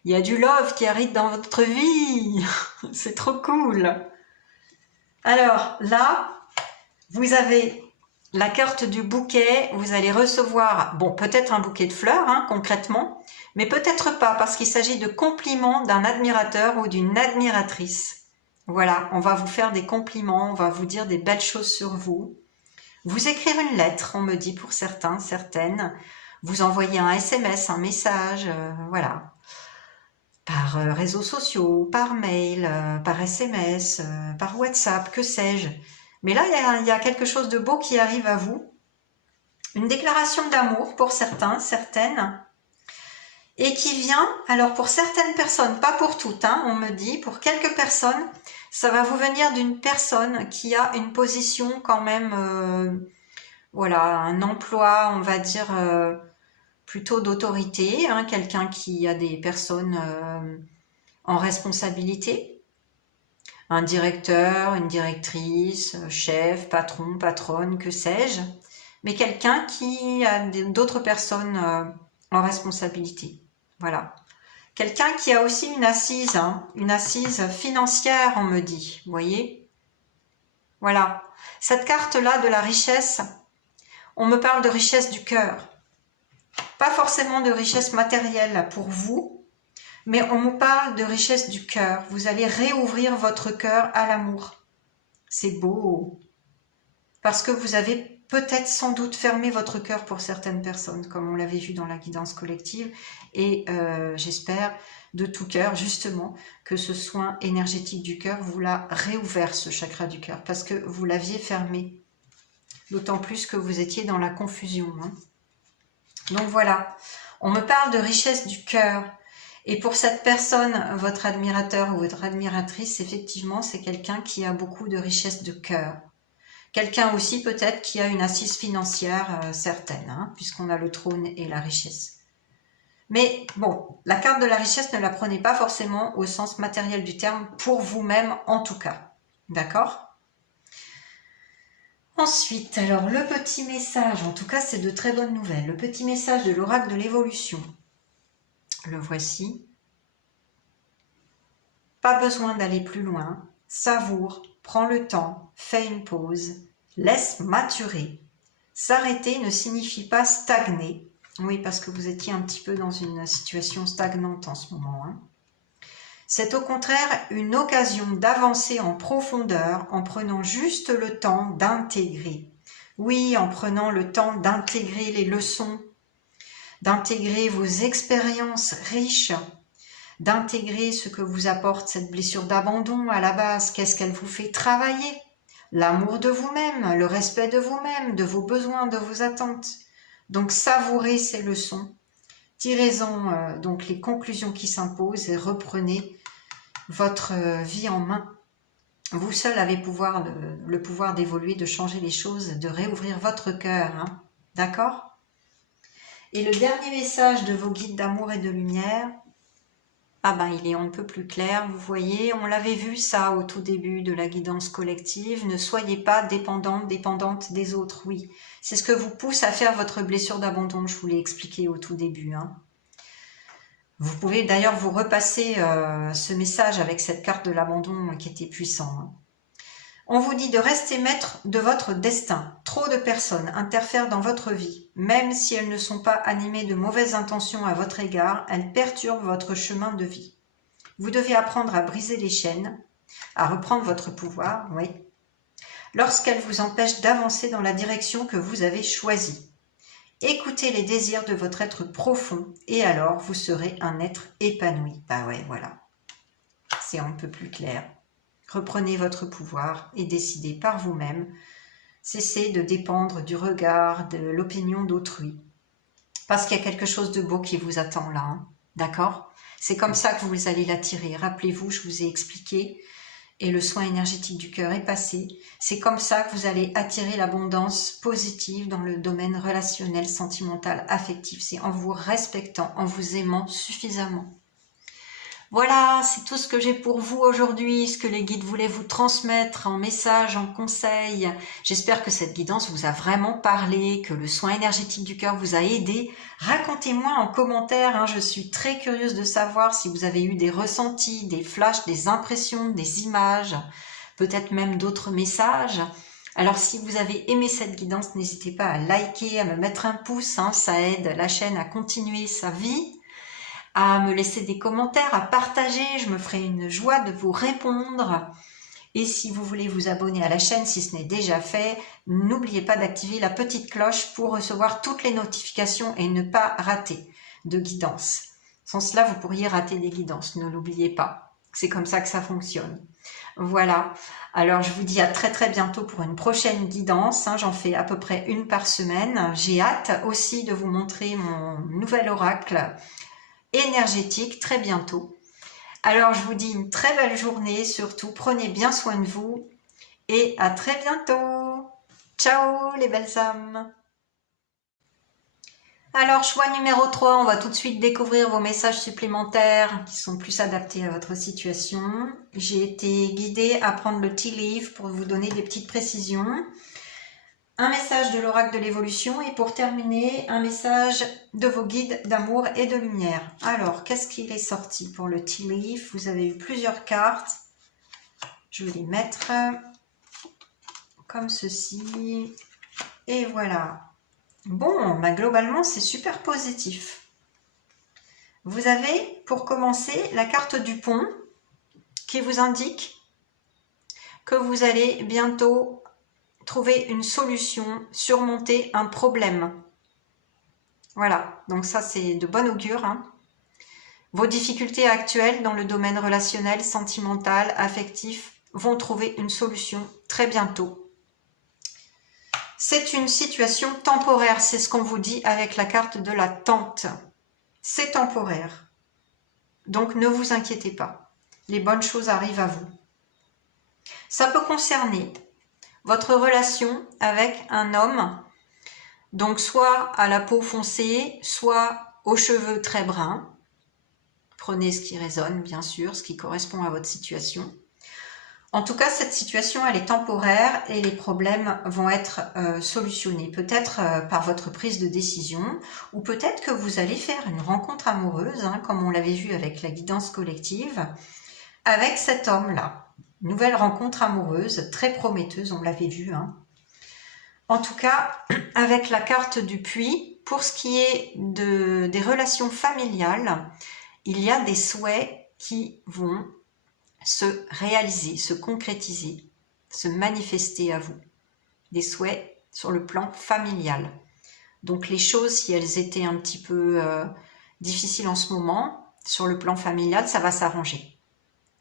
il y a du love qui arrive dans votre vie. C'est trop cool. Alors là, vous avez la carte du bouquet. Vous allez recevoir, bon, peut-être un bouquet de fleurs, concrètement, mais peut-être pas, parce qu'il s'agit de compliments d'un admirateur ou d'une admiratrice. Voilà, on va vous faire des compliments, on va vous dire des belles choses sur vous. Vous écrire une lettre, on me dit pour certains, certaines. Vous envoyer un SMS, un message, voilà. Par réseaux sociaux, par mail, par SMS, par WhatsApp, que sais-je. Mais là, il y a quelque chose de beau qui arrive à vous. Une déclaration d'amour pour certains, certaines. Et qui vient, alors pour certaines personnes, pas pour toutes, hein, on me dit, pour quelques personnes, ça va vous venir d'une personne qui a une position quand même, voilà, un emploi, on va dire, plutôt d'autorité, hein, quelqu'un qui a des personnes en responsabilité, un directeur, une directrice, chef, patron, patronne, que sais-je, mais quelqu'un qui a d'autres personnes en responsabilité. Voilà. Quelqu'un qui a aussi une assise, hein, une assise financière, on me dit, vous voyez. Voilà. Cette carte-là de la richesse, on me parle de richesse du cœur. Pas forcément de richesse matérielle pour vous, mais on me parle de richesse du cœur. Vous allez réouvrir votre cœur à l'amour. C'est beau. Parce que vous avez peut-être sans doute fermé votre cœur pour certaines personnes, comme on l'avait vu dans la guidance collective. Et j'espère de tout cœur, justement, que ce soin énergétique du cœur vous l'a réouvert, ce chakra du cœur, parce que vous l'aviez fermé. D'autant plus que vous étiez dans la confusion. Hein. Donc voilà, on me parle de richesse du cœur. Et pour cette personne, votre admirateur ou votre admiratrice, effectivement, c'est quelqu'un qui a beaucoup de richesse de cœur. Quelqu'un aussi peut-être qui a une assise financière certaine, hein, puisqu'on a le trône et la richesse. Mais bon, la carte de la richesse, ne la prenez pas forcément au sens matériel du terme, pour vous-même en tout cas. D'accord ? Ensuite, alors le petit message, en tout cas c'est de très bonnes nouvelles. Le petit message de l'oracle de l'évolution. Le voici. Pas besoin d'aller plus loin. Savoure, prends le temps, fais une pause, laisse maturer. S'arrêter ne signifie pas stagner. Oui, parce que vous étiez un petit peu dans une situation stagnante en ce moment. Hein. C'est au contraire une occasion d'avancer en profondeur en prenant juste le temps d'intégrer. Oui, en prenant le temps d'intégrer les leçons, d'intégrer vos expériences riches, d'intégrer ce que vous apporte cette blessure d'abandon à la base. Qu'est-ce qu'elle vous fait travailler? L'amour de vous-même, le respect de vous-même, de vos besoins, de vos attentes. Donc savourez ces leçons, tirez-en donc les conclusions qui s'imposent et reprenez votre vie en main. Vous seul avez le pouvoir d'évoluer, de changer les choses, de réouvrir votre cœur. Hein. D'accord? Et le dernier message de vos guides d'amour et de lumière, ah ben il est un peu plus clair, vous voyez, on l'avait vu ça au tout début de la guidance collective, ne soyez pas dépendante des autres, oui. C'est ce que vous pousse à faire votre blessure d'abandon, je vous l'ai expliqué au tout début. Hein. Vous pouvez d'ailleurs vous repasser ce message avec cette carte de l'abandon qui était puissant. Hein. On vous dit de rester maître de votre destin. Trop de personnes interfèrent dans votre vie. Même si elles ne sont pas animées de mauvaises intentions à votre égard, elles perturbent votre chemin de vie. Vous devez apprendre à briser les chaînes, à reprendre votre pouvoir, oui, lorsqu'elles vous empêchent d'avancer dans la direction que vous avez choisie. Écoutez les désirs de votre être profond et alors vous serez un être épanoui. Bah ouais, voilà. C'est un peu plus clair. Reprenez votre pouvoir et décidez par vous-même. Cessez de dépendre du regard, de l'opinion d'autrui. Parce qu'il y a quelque chose de beau qui vous attend là. Hein. D'accord? C'est comme ça que vous allez l'attirer. Rappelez-vous, je vous ai expliqué. Et le soin énergétique du cœur est passé. C'est comme ça que vous allez attirer l'abondance positive dans le domaine relationnel, sentimental, affectif. C'est en vous respectant, en vous aimant suffisamment. Voilà, c'est tout ce que j'ai pour vous aujourd'hui, ce que les guides voulaient vous transmettre en message, en conseil. J'espère que cette guidance vous a vraiment parlé, que le soin énergétique du cœur vous a aidé. Racontez-moi en commentaire, hein, je suis très curieuse de savoir si vous avez eu des ressentis, des flashs, des impressions, des images, peut-être même d'autres messages. Alors si vous avez aimé cette guidance, n'hésitez pas à liker, à me mettre un pouce, hein, ça aide la chaîne à continuer sa vie. À me laisser des commentaires, à partager, je me ferai une joie de vous répondre. Et si vous voulez vous abonner à la chaîne, si ce n'est déjà fait, n'oubliez pas d'activer la petite cloche pour recevoir toutes les notifications et ne pas rater de guidance. Sans cela, vous pourriez rater des guidances, ne l'oubliez pas. C'est comme ça que ça fonctionne. Voilà. Alors, je vous dis à très très bientôt pour une prochaine guidance. J'en fais à peu près une par semaine. J'ai hâte aussi de vous montrer mon nouvel oracle énergétique très bientôt. Alors, je vous dis une très belle journée. Surtout, prenez bien soin de vous et à très bientôt. Ciao les belles âmes. Alors, choix numéro 3, on va tout de suite découvrir vos messages supplémentaires qui sont plus adaptés à votre situation. J'ai été guidée à prendre le tea leaf pour vous donner des petites précisions. Un message de l'oracle de l'évolution et pour terminer, un message de vos guides d'amour et de lumière. Alors, qu'est-ce qu'il est sorti pour le tea leaf? Vous avez eu plusieurs cartes. Je vais les mettre comme ceci. Et voilà. Bon, bah globalement, c'est super positif. Vous avez, pour commencer, la carte du pont qui vous indique que vous allez bientôt trouver une solution, surmonter un problème. Voilà, donc ça, c'est de bon augure. Vos difficultés actuelles dans le domaine relationnel, sentimental, affectif vont trouver une solution très bientôt. C'est une situation temporaire, c'est ce qu'on vous dit avec la carte de la tente. C'est temporaire. Donc ne vous inquiétez pas. Les bonnes choses arrivent à vous. Ça peut concerner votre relation avec un homme, donc soit à la peau foncée, soit aux cheveux très bruns. Prenez ce qui résonne, bien sûr, ce qui correspond à votre situation. En tout cas, cette situation, elle est temporaire et les problèmes vont être solutionnés. Peut-être par votre prise de décision ou peut-être que vous allez faire une rencontre amoureuse, comme on l'avait vu avec la guidance collective, avec cet homme-là. Nouvelle rencontre amoureuse, très prometteuse, on l'avait vu. En tout cas, avec la carte du puits, pour ce qui est des relations familiales, il y a des souhaits qui vont se réaliser, se concrétiser, se manifester à vous. Des souhaits sur le plan familial. Donc les choses, si elles étaient un petit peu difficiles en ce moment, sur le plan familial, ça va s'arranger.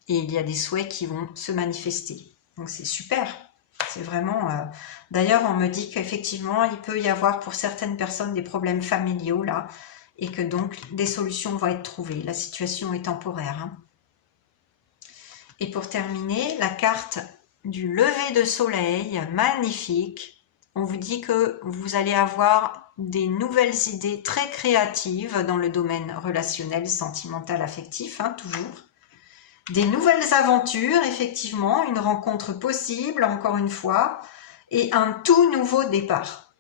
Et il y a des souhaits qui vont se manifester. Donc c'est super. C'est vraiment... D'ailleurs, on me dit qu'effectivement, il peut y avoir pour certaines personnes des problèmes familiaux là, et que donc des solutions vont être trouvées. La situation est temporaire. Et pour terminer, la carte du lever de soleil, magnifique. On vous dit que vous allez avoir des nouvelles idées très créatives dans le domaine relationnel, sentimental, affectif, toujours. Des nouvelles aventures, effectivement, une rencontre possible, encore une fois, et un tout nouveau départ.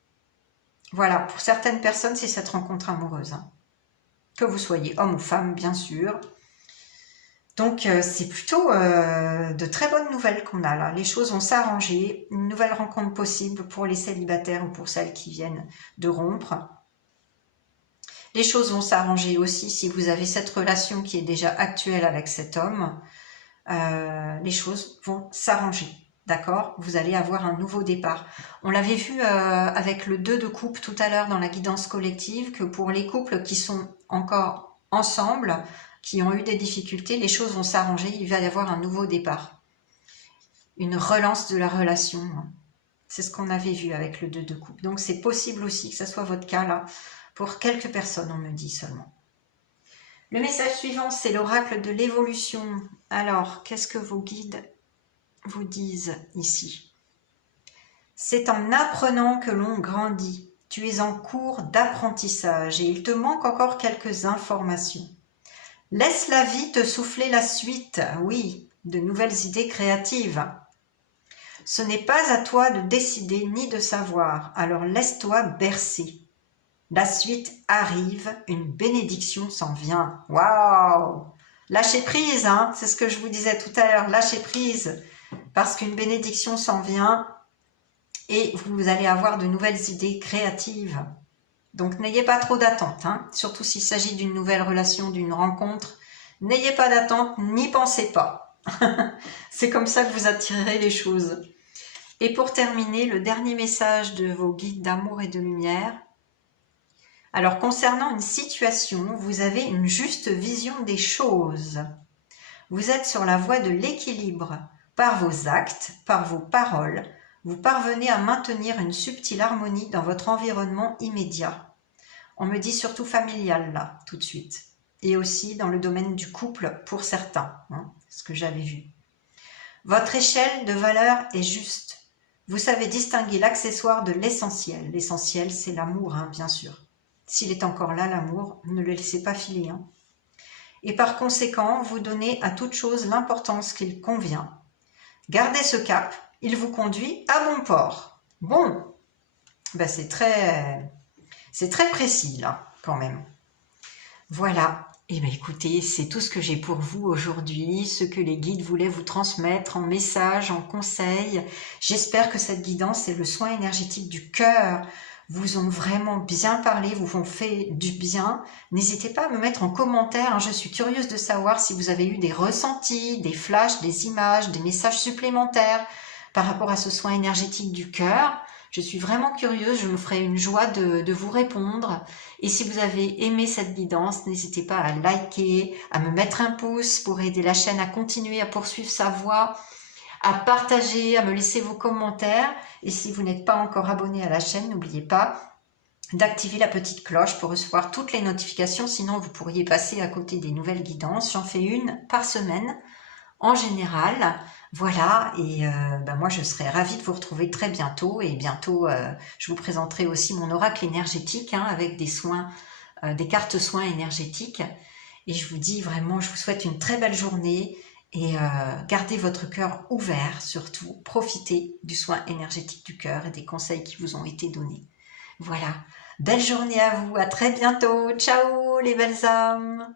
Voilà, pour certaines personnes, c'est cette rencontre amoureuse. Que vous soyez homme ou femme, bien sûr. Donc, c'est plutôt de très bonnes nouvelles qu'on a là. Les choses vont s'arranger. Une nouvelle rencontre possible pour les célibataires ou pour celles qui viennent de rompre. Les choses vont s'arranger aussi si vous avez cette relation qui est déjà actuelle avec cet homme. Les choses vont s'arranger. D'accord? Vous allez avoir un nouveau départ. On l'avait vu avec le 2 de coupe tout à l'heure dans la guidance collective, que pour les couples qui sont encore ensemble, qui ont eu des difficultés, les choses vont s'arranger, il va y avoir un nouveau départ. Une relance de la relation. C'est ce qu'on avait vu avec le 2 de coupe. Donc c'est possible aussi que ce soit votre cas là, pour quelques personnes, on me dit seulement. Le message suivant, c'est l'oracle de l'évolution. Alors, qu'est-ce que vos guides vous disent ici? C'est en apprenant que l'on grandit. Tu es en cours d'apprentissage et il te manque encore quelques informations. Laisse la vie te souffler la suite, oui, de nouvelles idées créatives. Ce n'est pas à toi de décider ni de savoir, alors laisse-toi bercer. La suite arrive, une bénédiction s'en vient. Waouh! Lâchez prise, c'est ce que je vous disais tout à l'heure, lâchez prise, parce qu'une bénédiction s'en vient et vous allez avoir de nouvelles idées créatives. Donc, n'ayez pas trop d'attente, surtout s'il s'agit d'une nouvelle relation, d'une rencontre. N'ayez pas d'attente, n'y pensez pas. C'est comme ça que vous attirerez les choses. Et pour terminer, le dernier message de vos guides d'amour et de lumière. Alors, concernant une situation, vous avez une juste vision des choses. Vous êtes sur la voie de l'équilibre. Par vos actes, par vos paroles, vous parvenez à maintenir une subtile harmonie dans votre environnement immédiat. On me dit surtout familial là, tout de suite. Et aussi dans le domaine du couple pour certains, ce que j'avais vu. Votre échelle de valeur est juste. Vous savez distinguer l'accessoire de l'essentiel. L'essentiel, c'est l'amour, bien sûr. S'il est encore là, l'amour, ne le laissez pas filer. Et par conséquent, vous donnez à toute chose l'importance qu'il convient. Gardez ce cap, il vous conduit à bon port. Bon, c'est très précis là, quand même. Voilà. Eh bien écoutez, c'est tout ce que j'ai pour vous aujourd'hui, ce que les guides voulaient vous transmettre en message, en conseil. J'espère que cette guidance et le soin énergétique du cœur vous ont vraiment bien parlé, vous ont fait du bien. N'hésitez pas à me mettre en commentaire, je suis curieuse de savoir si vous avez eu des ressentis, des flashs, des images, des messages supplémentaires par rapport à ce soin énergétique du cœur. Je suis vraiment curieuse, je me ferai une joie de vous répondre. Et si vous avez aimé cette guidance, n'hésitez pas à liker, à me mettre un pouce pour aider la chaîne à continuer à poursuivre sa voie, à partager, à me laisser vos commentaires. Et si vous n'êtes pas encore abonné à la chaîne, n'oubliez pas d'activer la petite cloche pour recevoir toutes les notifications. Sinon, vous pourriez passer à côté des nouvelles guidances. J'en fais une par semaine en général. Voilà, et moi je serai ravie de vous retrouver très bientôt, et bientôt je vous présenterai aussi mon oracle énergétique avec des soins, des cartes soins énergétiques. Et je vous dis vraiment, je vous souhaite une très belle journée, et gardez votre cœur ouvert surtout, profitez du soin énergétique du cœur et des conseils qui vous ont été donnés. Voilà, belle journée à vous, à très bientôt, ciao les belles âmes.